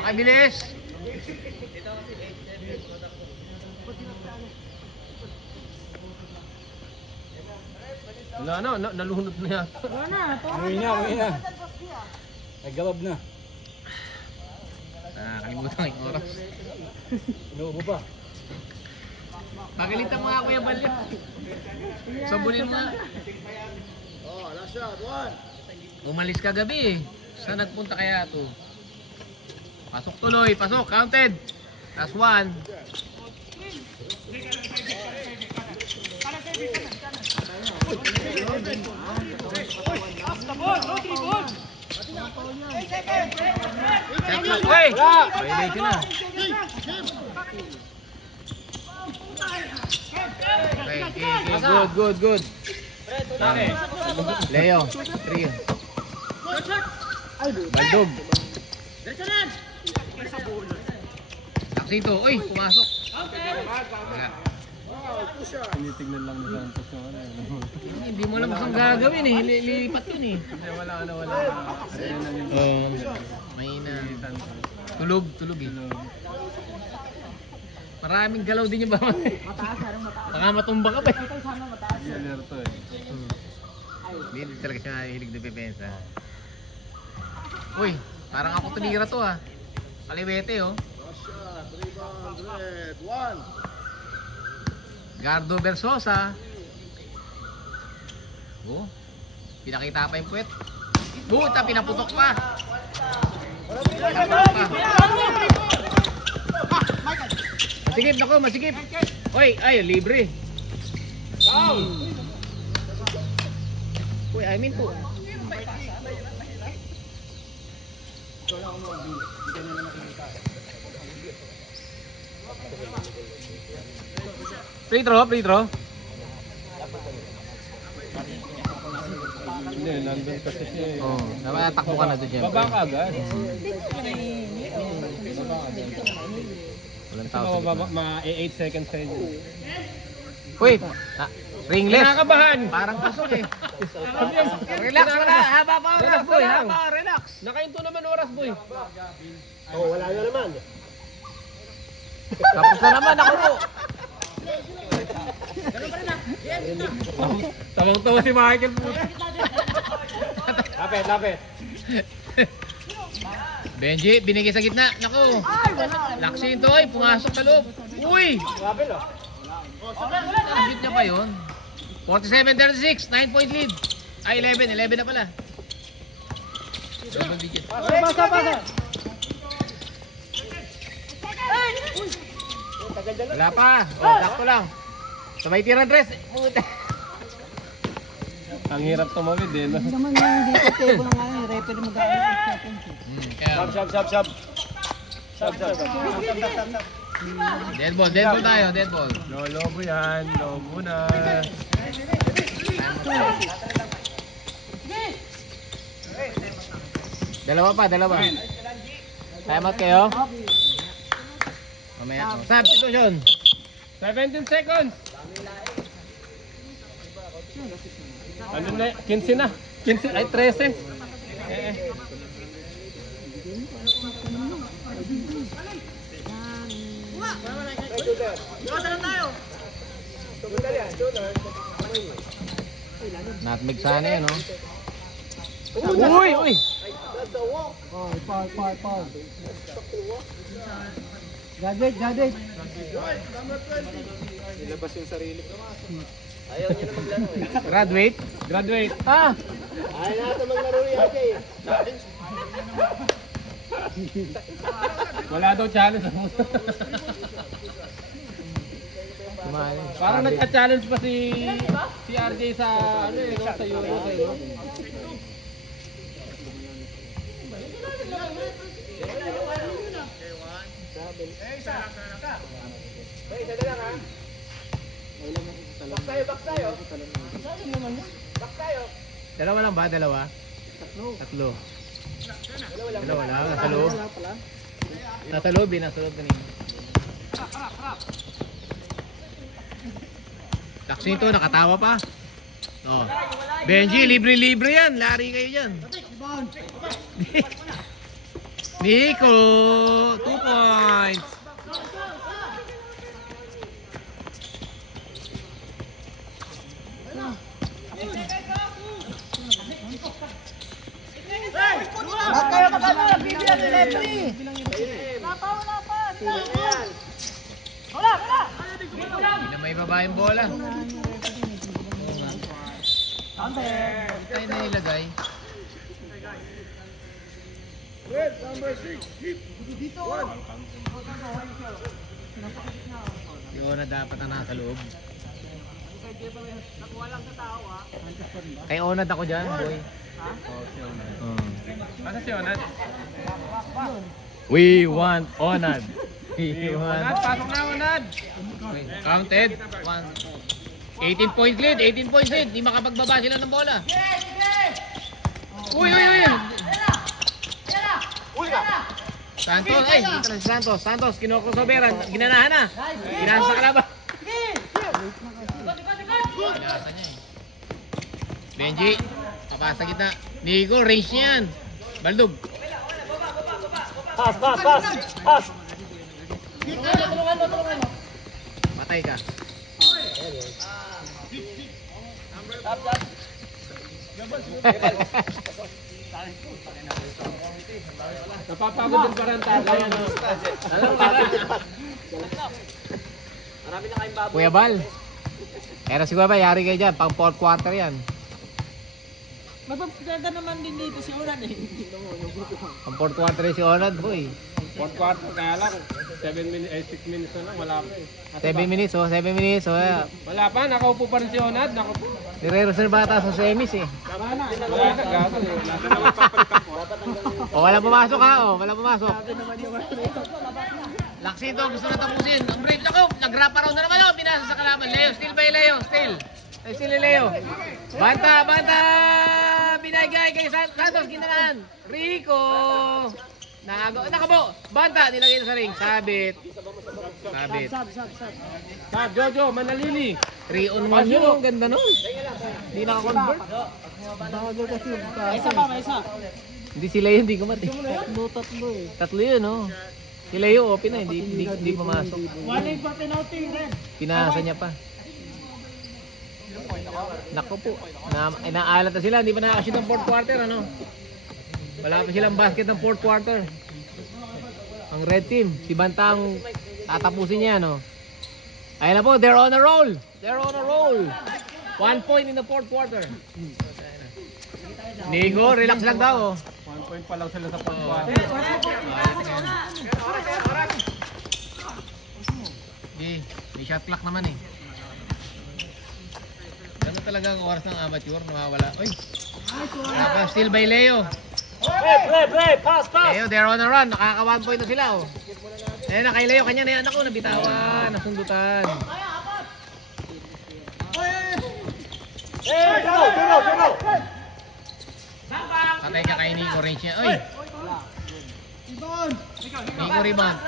Pakibilis. Wala na, naluhunod na yata. Uwi na. Naggalab na. Kalimutan yung oras. Inuubo pa. Pagalitan mo nga, Kuya Balik. Sabunin mo nga. Oh, last shot. One. Umalis ka gabi eh. Saan nagpunta kaya to? Pasok tuloy, pasok, counted. Last one. Uy! Violation na. Okay, good. Leo, 3. Baldog. Taksito, uy, pumasok. Wala. Tinitignan lang ni Santos yung ano. Hindi mo alam kung gagawin eh, lilipat yun eh. Wala. May na. Tulog eh. Maraming galaw din yung bawat. Baka matumba ka pa eh. Alerto eh. Hindi talaga siya hilig na depensa. Uy, parang ako tumira to ah. Kaliwete oh. Last shot. Rebound. Red. One. Gardo Versosa. Oh, pinakita pa yung puwet. Buta, pinaputok pa. Masigip nako, masigip. Oy, ay, libre. Uy, I mean po. Free throw. Hindi, nandun kasi siya eh. Oh, natakbo ka na doon siyempre. Baba ka agad. Walang Kasi tao sa mababa, gitna. 8 seconds sa inyo. Uy, ringless. Kinakabahan. Parang pasok eh. Relax mo na, haba pa oras, Relax boy. lang. Haba, relax. Nakainto naman oras, boy. Tapos na naman ako po. Tawang-tawa si Michael po. Lapit. Benji, binigay sa gitna. Naku. Laksin to, ay, pumasok sa loob. Uy! Ang niya pa yun. 47-36, 9-point lead. Ay, 11 na pala. Double digit. Basa. Wala pa. Oh, sakto lang. Sabay tirang dress. Puta. Ang hirap tumawid eh. No? Naman yung dito table ng ano, referee mag-aaral ng seconds. Kaya, dead ball tayo, dead ball. Lobo yan. Lobo na. Dalawa. Time out kayo. Mamaya. Substitution. 17 seconds. Ano na? 15 na. 15 ay 13. Nutmeg sana yan, no? Uy, uy. Oh, foul. Graduate. Graduate? Graduate. Ah! Wala daw challenge. Parang nagka-challenge pa si RJ sa ano eh, no? Sa Euro. Dalawa lang ba? Dalawa? Tatlo. Dalawa lang. Nasa loob. Nasa loob eh. Nasa loob kanina. Taksinto, nakatawa pa. Oh. Benji, libre-libre yan. Lari kayo dyan. Nico, 2 points. Kayo magkano, bibigyan ni referee. Hindi na may baba yung bola. Tayo na nilagay. Red number 6, hit. 1. Yun na dapat na nasa loob. Kay Onad ako dyan, boy. Ano si Onad? We want Onad. We Onad, want... pasok na Onad. Counted. 18 points lead, 18 points lead. Hindi makapagbaba sila ng bola. Uy! Santos, ay, dito na si Santos. Santos, kinokrosoberan. Ginanahan na. Ginahan sa kalaban. Ginahan niya eh. Benji, papasa kita. Nico, range niya yan. Baldog. Pass. Tulungan mo. Patay ka. Napapagod din parang tagay. Marami na kayong baboy. Kuya Bal. Pero si Kuya Bal, yari kayo dyan. Pang 4th quarter yan. Magpapaganda naman din dito si Uran eh. Pang 4th quarter si Onad, boy. 4 quarter kaya lang. 6 minutes na lang. Wala pa eh. 7 minutes, oh. 7 minutes, oh. Yeah. Wala pa. Nakaupo pa rin si Onad. Nakaupo. Nire-reserve ata sa semis, eh. Wala na. Gaso. O, walang pumasok, ha, oh. Walang pumasok. Laksito, gusto na tapusin. Ang break, ako, nag-wrap around na naman, oh. Binasa sa kalaban. Leo, still by Leo, still. Ay, still ni Leo. Banta! Binagay kay Santos, ginanaan. Rico! Nakabo! Banta! Nilagay na sa ring. Sabit. Sab, Jojo, Manalili. 3 on 1 yun. Ang ganda nun. Hindi naka-convert. May isa. Hindi si Leo, hindi kumati. Tatlo eh. Tatlo yun, oh. Si Leo, open na. Hindi pumasok. Waling pa tinouting rin. Pinasa niya pa. Nako po. Inaalat na sila. Hindi pa nakakashoot ng 4th quarter, ano? Wala pa silang basket ng 4th quarter. Ang red team. Si Bantang tatapusin niya, no? Ayun na po. They're on a roll. 1 point in the 4th quarter. Nigo, relax lang daw, oh. 1 point pa lang sila sa 4 quarter. Di shot clock naman, eh. Ganun talaga ang oras ng amateur, nawawala. Oy! Tapos still by Leo. Play, pass. Leo, they're on a run. Nakaka 1 point na sila, oh. Ayun na kay Leo, kanya na yan. Ako, nabitawan, nasundutan. Patay ka kay Nico, range niya. Oy! Nico rebound.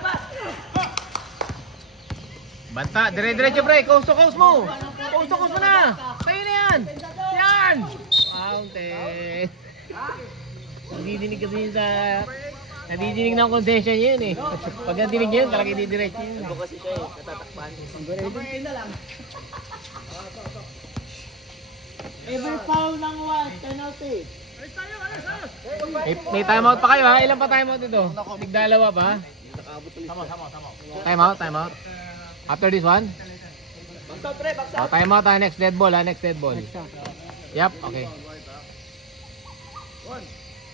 Banta, dire-diretso pre, coast to coast mo. Coast to coast mo na. Tayo na yan. Yan. Fountain. Nadidinig kasi yun sa... Nadidinig ng concession yun eh. Pag nadidinig yun, talagang didiretso yun. Ibo kasi siya eh, natatakpan. Every foul ng one, penalty. May timeout pa kayo ha? Ilan pa timeout ito? Tigdalawa pa? Timeout. After this one? Oh, timeout ha, next dead ball ha, next dead ball. Yup, okay.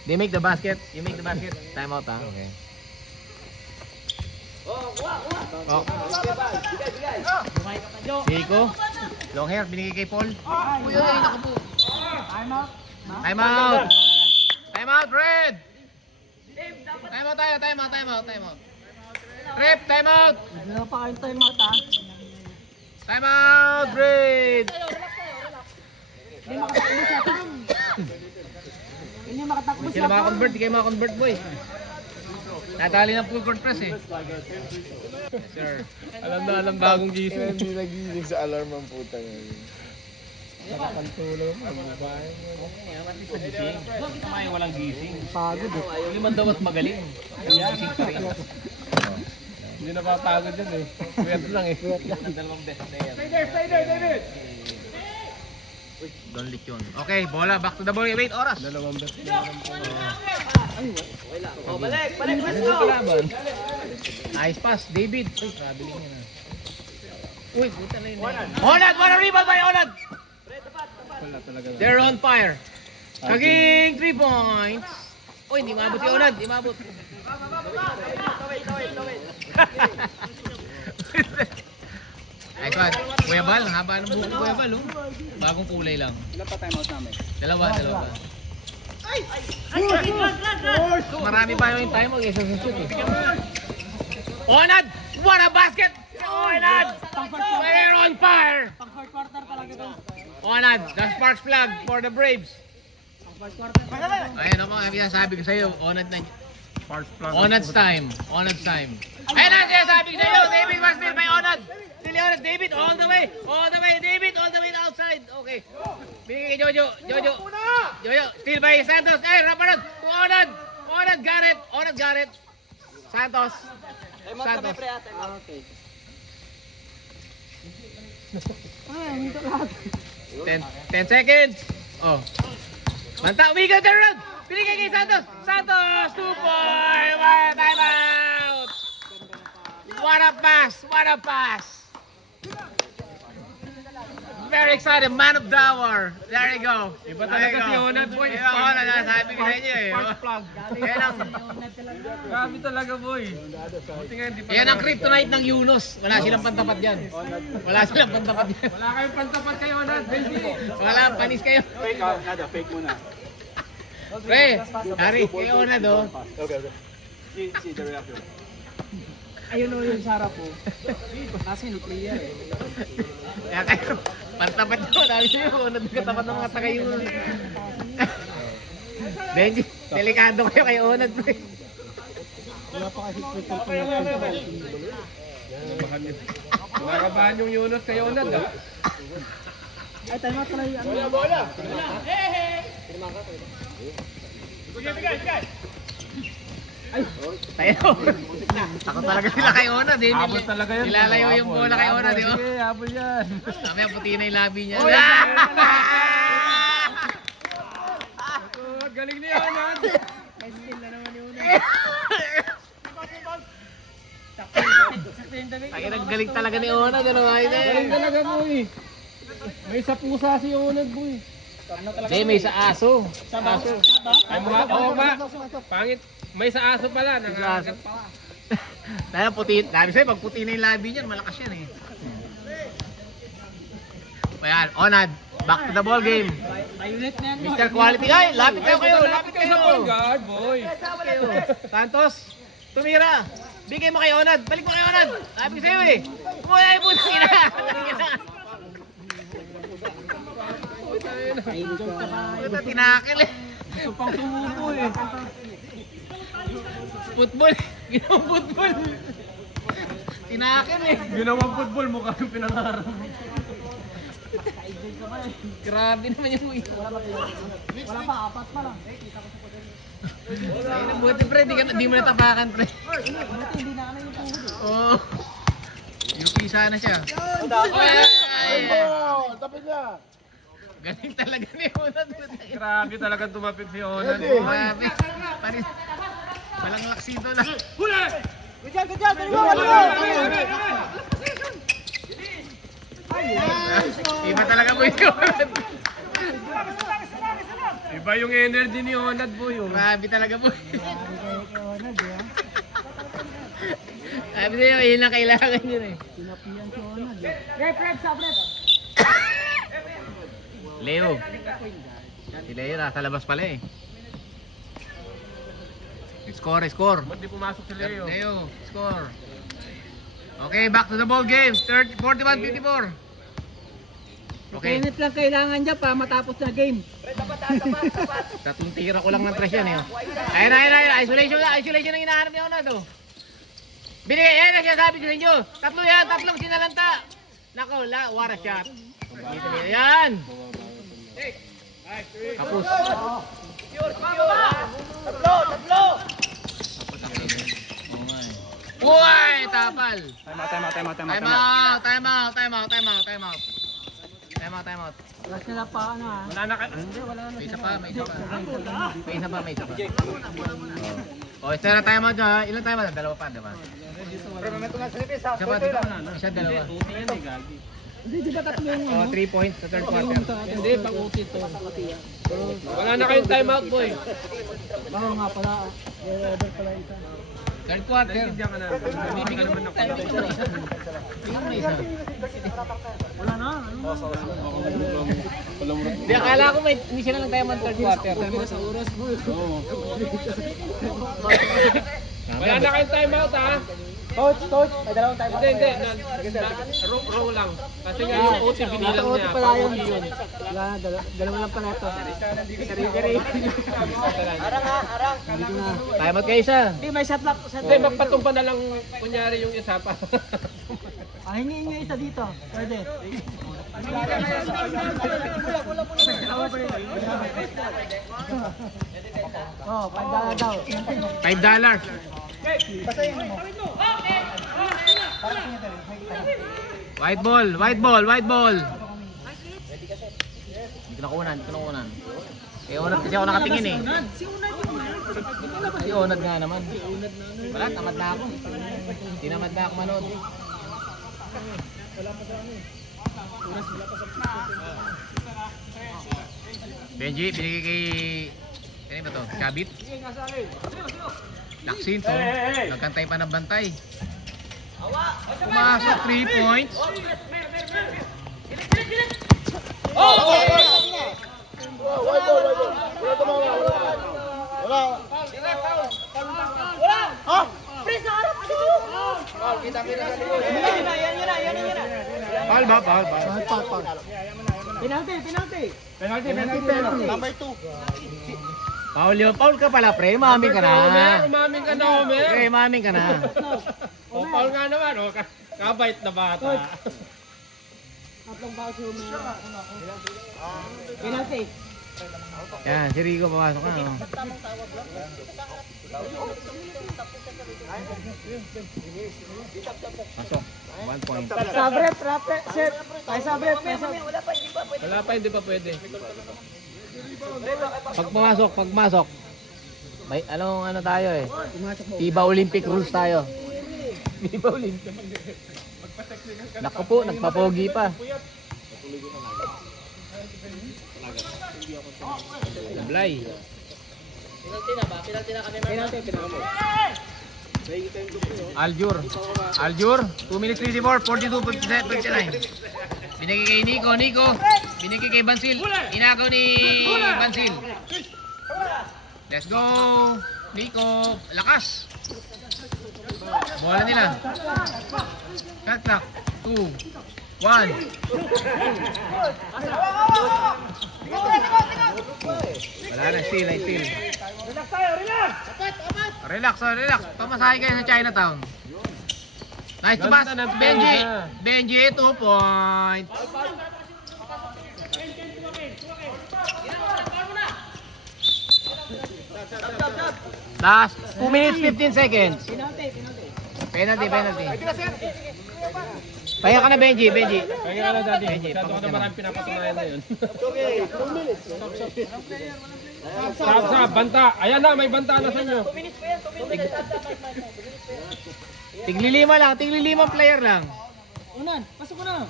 They make the basket, you make the basket. Timeout ha, okay. Oh. Chico, long hair, binigay kay Paul. Uy, naku po. Timeout! Timeout, Red! Timeout tayo, timeout. Rep, timeout! Hindi pa kayong time out ha. Timeout, Red! Hindi makatakbo siya tam. Hindi makatakbo Hindi siya sila makakonvert, di kayo makakonvert, boy. Natali ng full court press eh. Yes, sir. Alam na alam bagong gising. Hindi nagising sa alarm ang puta ngayon. Nakakantulong. Magbabae. May walang gising. Pagod eh. Liman daw at magaling. Gising pa rin. Hindi napapagod yan eh. Puyat lang eh. Dalawang best player. Don't lick yun. Okay, bola. Back to the ball. Wait, oras. Dalawang best. Balik, let's go. Nice pass, David. Uy, traveling yun ah. Uy, puta na yun. Onad! What a rebound by Onad! Wala talaga. They're on fire. Naging 3 points. Uy, hindi maabot yung Onad. Hindi maabot. Nice one. Kuya Bal, ang haba ng buhok ni Kuya Bal, oh. Bagong kulay lang. Ilan pa timeout namin? Dalawa. Marami pa yung time, mag-isa sa shoot eh. Onad! What a basket! Onad! They're on fire! Pang fourth quarter talaga to. Onad, the sparks plug for the Braves. Ayun ako, sabi ko sa'yo, Onad na. Onad's time. Ayun na, sabi ko sa'yo, David Mastil by Onad. Onad, David, all the way, David, all the way outside. Okay. Bigay kay Jojo, still by Santos. Ay, Raparad, Onad, Garrett. Santos. Okay. 10 seconds. Oh. Manta, we got the run. Binigay kay Santos. 2 point. Time out. What a pass. Very excited, man of the hour. There you go. Iba talaga si Onad, boy. Onad, sabi ko sa inyo eh. Grabe talaga, boy. Buti nga hindi pa. Yan ang kryptonite ng Yunus. Wala silang pantapat yan. Wala kayong pantapat kay Onad, baby. Wala, panis kayo. Fake muna. Pre, Harry, kay Onad oh. See the reaction. Ayun o yung sarap po. Kasi nuclear eh. Kaya kayo, pantapat nyo. Dahil sa'yo, Onad katapat ng mga taga-Yunus. Benji, delikado kayo kay Onad, pre. Wala pa kasi triple Nakakabahan yung Yunus kay Onad, ah. Ay, tama pala yung ano. Bola! Tayo. Takot talaga sila kay Onad eh. Habol talaga yan. Nilalayo yung bola kay Onad eh. Sige, habol yan. Mamaya puti na yung labi niya. Galing niya, Onad. May skill na naman yung una. Ay, naggaling talaga ni Onad. Ano nga yun Galing eh. talaga, boy. May sa pusa si Onad, boy. Hindi, may sa aso. Aso. Ay, mga, oo ba? Pangit. May sa aso pala. Aso. Dahil puti. Dahil sa'yo, pag puti na yung labi niyan, malakas yan eh. Ayan, Onad. Back to the ball game. Ayunit na yan. Mr. Quality. Ay, lapit kayo. Lapit kayo. God, boy. Santos, tumira. Bigay mo kay Onad. Balik mo kay Onad. Sabi ko sa'yo eh. Mula yung puti na. Puta, tinakil eh. Pang sumuko eh. Football. Ginawang football. Tinakin eh. Ginawang football mo kami pinangarap. Grabe naman yung uwi. Wala pa, apat pa lang. Ayun, buti pre, di mo natapakan pre. Buti hindi na ano yung tuhod. Oo. Yung pisa na siya. Oh, tapos niya. Galing talaga ni Onad. Grabe talaga tumapit si Onan. Grabe. Walang laksito na. Huli! Iba talaga po yung Onad. Iba yung energy ni Onad boy. Grabe talaga po. Sabi niyo, yun lang kailangan yun eh. Sinapian si Onad. Rep, sabret. Leo. Si Leo nasa labas pala eh. Score. Ba't di pumasok si Leo? Leo, score. Okay, back to the ball game. 41-54. Okay. Minute lang kailangan niya pa matapos na game. Tatlong tira ko lang ng trash yan eh. Ayun. Isolation ang hinahanap niya na to. Binigay, yan ang sinasabi ko sa inyo. Tatlong sinalanta. Nako, what a shot. Yan. Tapos. Tatlo! Uy, tapal. Time out. Last na lang pa ano ha. Wala na ka. May isa pa. Oh, isa na time out dyan ha. Ilan time out? Dalawa pa, diba? Isa, dalawa. Hindi, di ba tatlo yung Oh, 3 points sa third quarter. Hindi, pag-uti to. Wala na kayong time out boy. Oo nga pala. Over pala isa. Third quarter. Diyan ka na. Hindi ka naman ng Tingnan mo isa. Wala na. Di, akala ko may hindi sila ng time out third quarter. Wala na kayong time out ha. Coach, may dalawang time out. Hindi. Row lang. Kasi nga yung OT binilang Uti niya. pala yun. Wala na, dalawa lang pala ito. Arang. Time out kayo isa. Hindi, may shot lock. Hindi, magpatumpa na lang kunyari yung isa pa. Hingin nyo isa dito. Pwede. Oh, $5 daw. $5. White ball. Hindi ko nakunan. Eh, Onad kasi ako nakatingin eh. Si Onad nga naman. Wala, tamad na ako. Tinamad na ako manood. Benji, binigay kay... Kaya ba to? Kabit? Laksin to. Nagkantay pa ng bantay. Pumasok 3 points. White ball. Wala tumawa. Wala. Foul ba? Penalty. Number 2. Foul yun. Foul ka pala, pre. Maming ka na. Umaming ka na, Homer. Pre, maming ka na. O, Paul nga naman. O, kabait na bata. Tatlong foul si Homer. Penalty. Yan, si Rico papasok ka. Oh. Pasok. 1 point. Sabret, set. May sabret. Wala pa, hindi pa pwede. Pag pumasok. May ano tayo eh. FIBA Olympic rules tayo. FIBA Olympic. Naku po, nagpapogi pa. Blay. Penalty na kami. Aljur, 2 minutes 34, 42-59. Binigay kay Nico. Binigay kay Bansil. Inagaw ni Bansil. Let's go, Nico. Lakas. Bola nila. Shot clock. 2, 1. Wala na, steal. Relax. Pamasahe kayo sa Chinatown. Nice to pass. Benji. Benji, 2 points. Last 2 minutes 15 seconds. Penalty. Kaya ka na, Benji. Kaya nga na, Daddy. Benji, Masyado ka na maraming pinapatunayan na yun. Okay, 2 minutes. Sab, banta. Ayan na, may banta na sa inyo. Tiglilima lang, player lang. Unan, pasok ko na.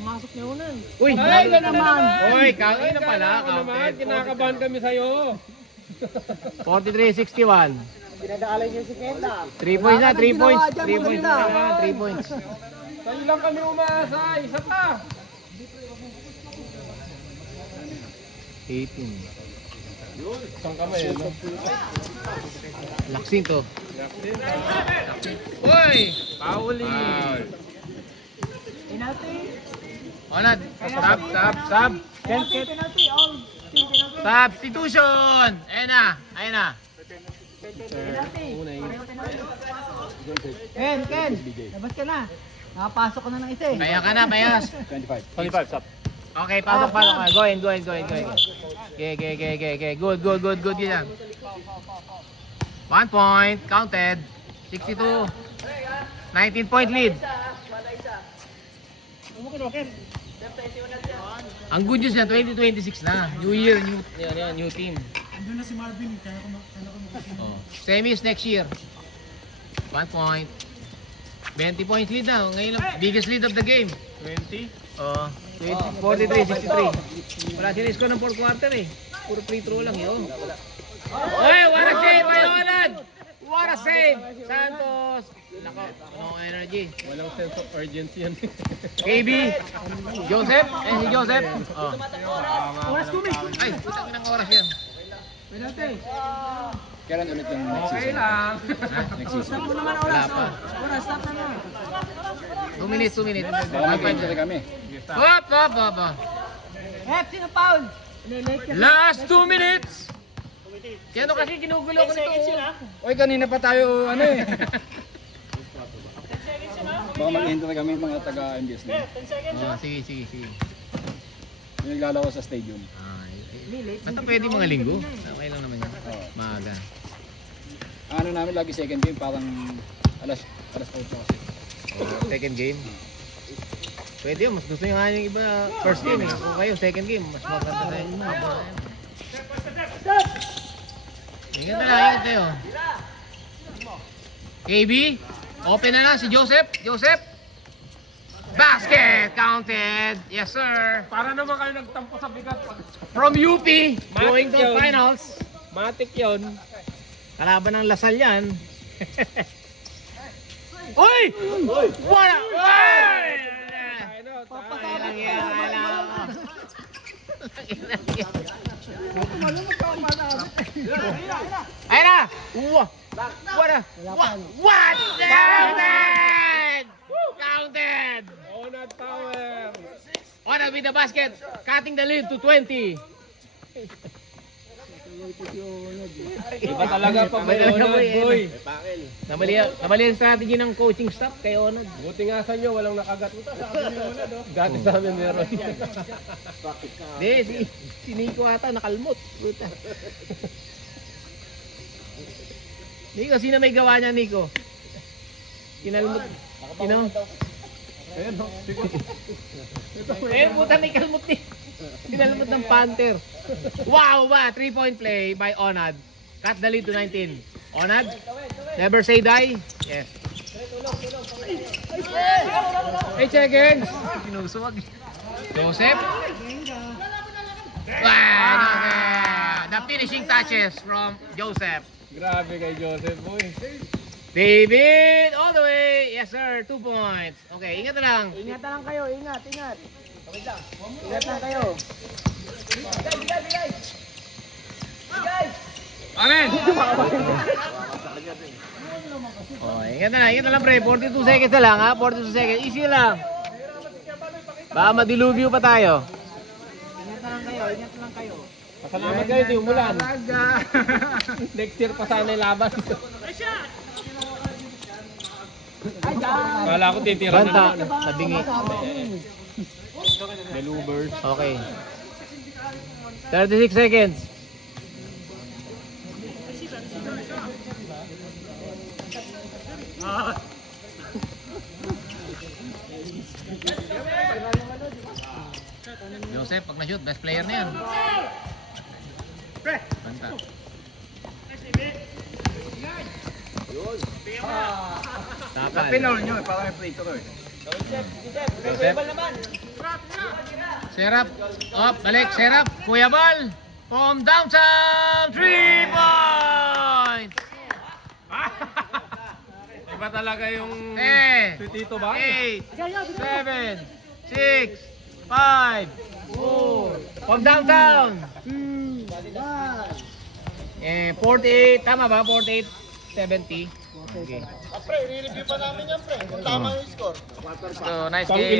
Pumasok niya unan. Uy, Ay, na naman. Uy, kakain na pala. Ako naman, Counted. kinakabahan kami sa'yo. 43-61. Pinadaalay niyo si Kenta. 3 points na, 3 points. ginawa 3 dyan, points maganda. na, 3 points. Sa'yo lang kami umaasa. Isa pa. 18. Isang kamay, no? Laksing to. Uy! Pauli. Penalty. Onad, sub. Penalty, all. Substitution! Ayan na. Penalty. Ken, labas ka na. Nakapasok ka na ng isa eh. Kaya ka na, Payas. 25, stop. Okay, pasok. Go in. Okay. Good yan. 1 point, counted. 62. 19-point lead. Ang good news niya, 2026 na. New year, new team. Andun na si Marvin, kaya ko Oh. Semis next year. 1 point. 20 points lead na. Ngayon lang, biggest lead of the game. 20. Oh, 43-63. Wala sila score ng 4th quarter eh. Puro free throw lang yun. Oy, what a save by Onad! What a save! Santos! Nako, no energy. Walang sense of urgency yan. KB, Joseph, si Joseph. Oh. Ay, putang inang oras yan. Penalty. Kailan ulit yung next Okay season? lang. Next season. Stop mo naman Wala oras. pa. Oras, stop na na. 2 minutes. Baka mag-enter kami. Hop. Sino foul? Late ka. Last 2 minutes. Kaya kasi ginugulo ko nito. Oy, kanina pa tayo, ano eh. Baka mag-enter kami mga taga-MBS na. Oh, sige. Yung naglalaro sa stadium. Basta pwede mga linggo. Okay lang naman yan. Maaga. Ano namin lagi second game, parang alas 8 kasi. Oh, second game. Pwede yun. Mas gusto nyo nga yung iba first game eh. Kung kayo second game, mas maganda na yun. Ingat tayo. KB, open na lang si Joseph. Basket counted. Yes sir. Para naman kayo nagtampo sa bigat. From UP, going to yun. finals. Matik yun. Kalaban ng Lasal yan. Uy! Wala! Uy! Papatapit ka naman. Ayun na! What? Counted! Onad Power. Onad with the basket, cutting the lead to 20. Iba talaga pag may Onad, boy. Namali ang strategy ng coaching staff kay Onad. Buti nga sa inyo, walang nakagat. Sa amin yung Onad, oh. Gati sa amin meron. Hindi, si Nico ata nakalmot. Puta. Nico, sino may gawa niya, Nico? Kinalmot. Sino? Ayun, puta, may kalmot ni. Kinalmot ng Panther. Wow, 3-point play by Onad. Cut the lead to 19. Onad, never say die. Yes. 8 seconds. Sinusuwag. Joseph. Wow, the finishing touches from Joseph. Grabe kay Joseph, boy. David, all the way. Yes sir, 2 points. Okay, ingat na lang. Ingat na lang kayo, ingat. Ingat lang kayo. Amen. Oh, ingat na lang pre. 42 seconds na lang ha. 42 seconds. Easy lang. Baka madilubyo pa tayo. Ingat na lang kayo. Pasalamat kayo, di umulan. Next year pa sana yung laban. Kala ko titira Banta sa bingi. Delubers. Okay. 36 seconds. Joseph, pag na-shoot, best player na yan. Banta. Takal. Pinol nyo, parang may free throw. Joseph. Serap. Up, balik, Serap. Kuya Bal. From downtown. 3 points. Iba talaga yung 10, Tito ba? 8, 7, 6, 5, 4. From downtown. 48, tama ba? 48, 70. Okay. Pre, re-review pa namin yan, pre. Kung tama yung score. So, nice game.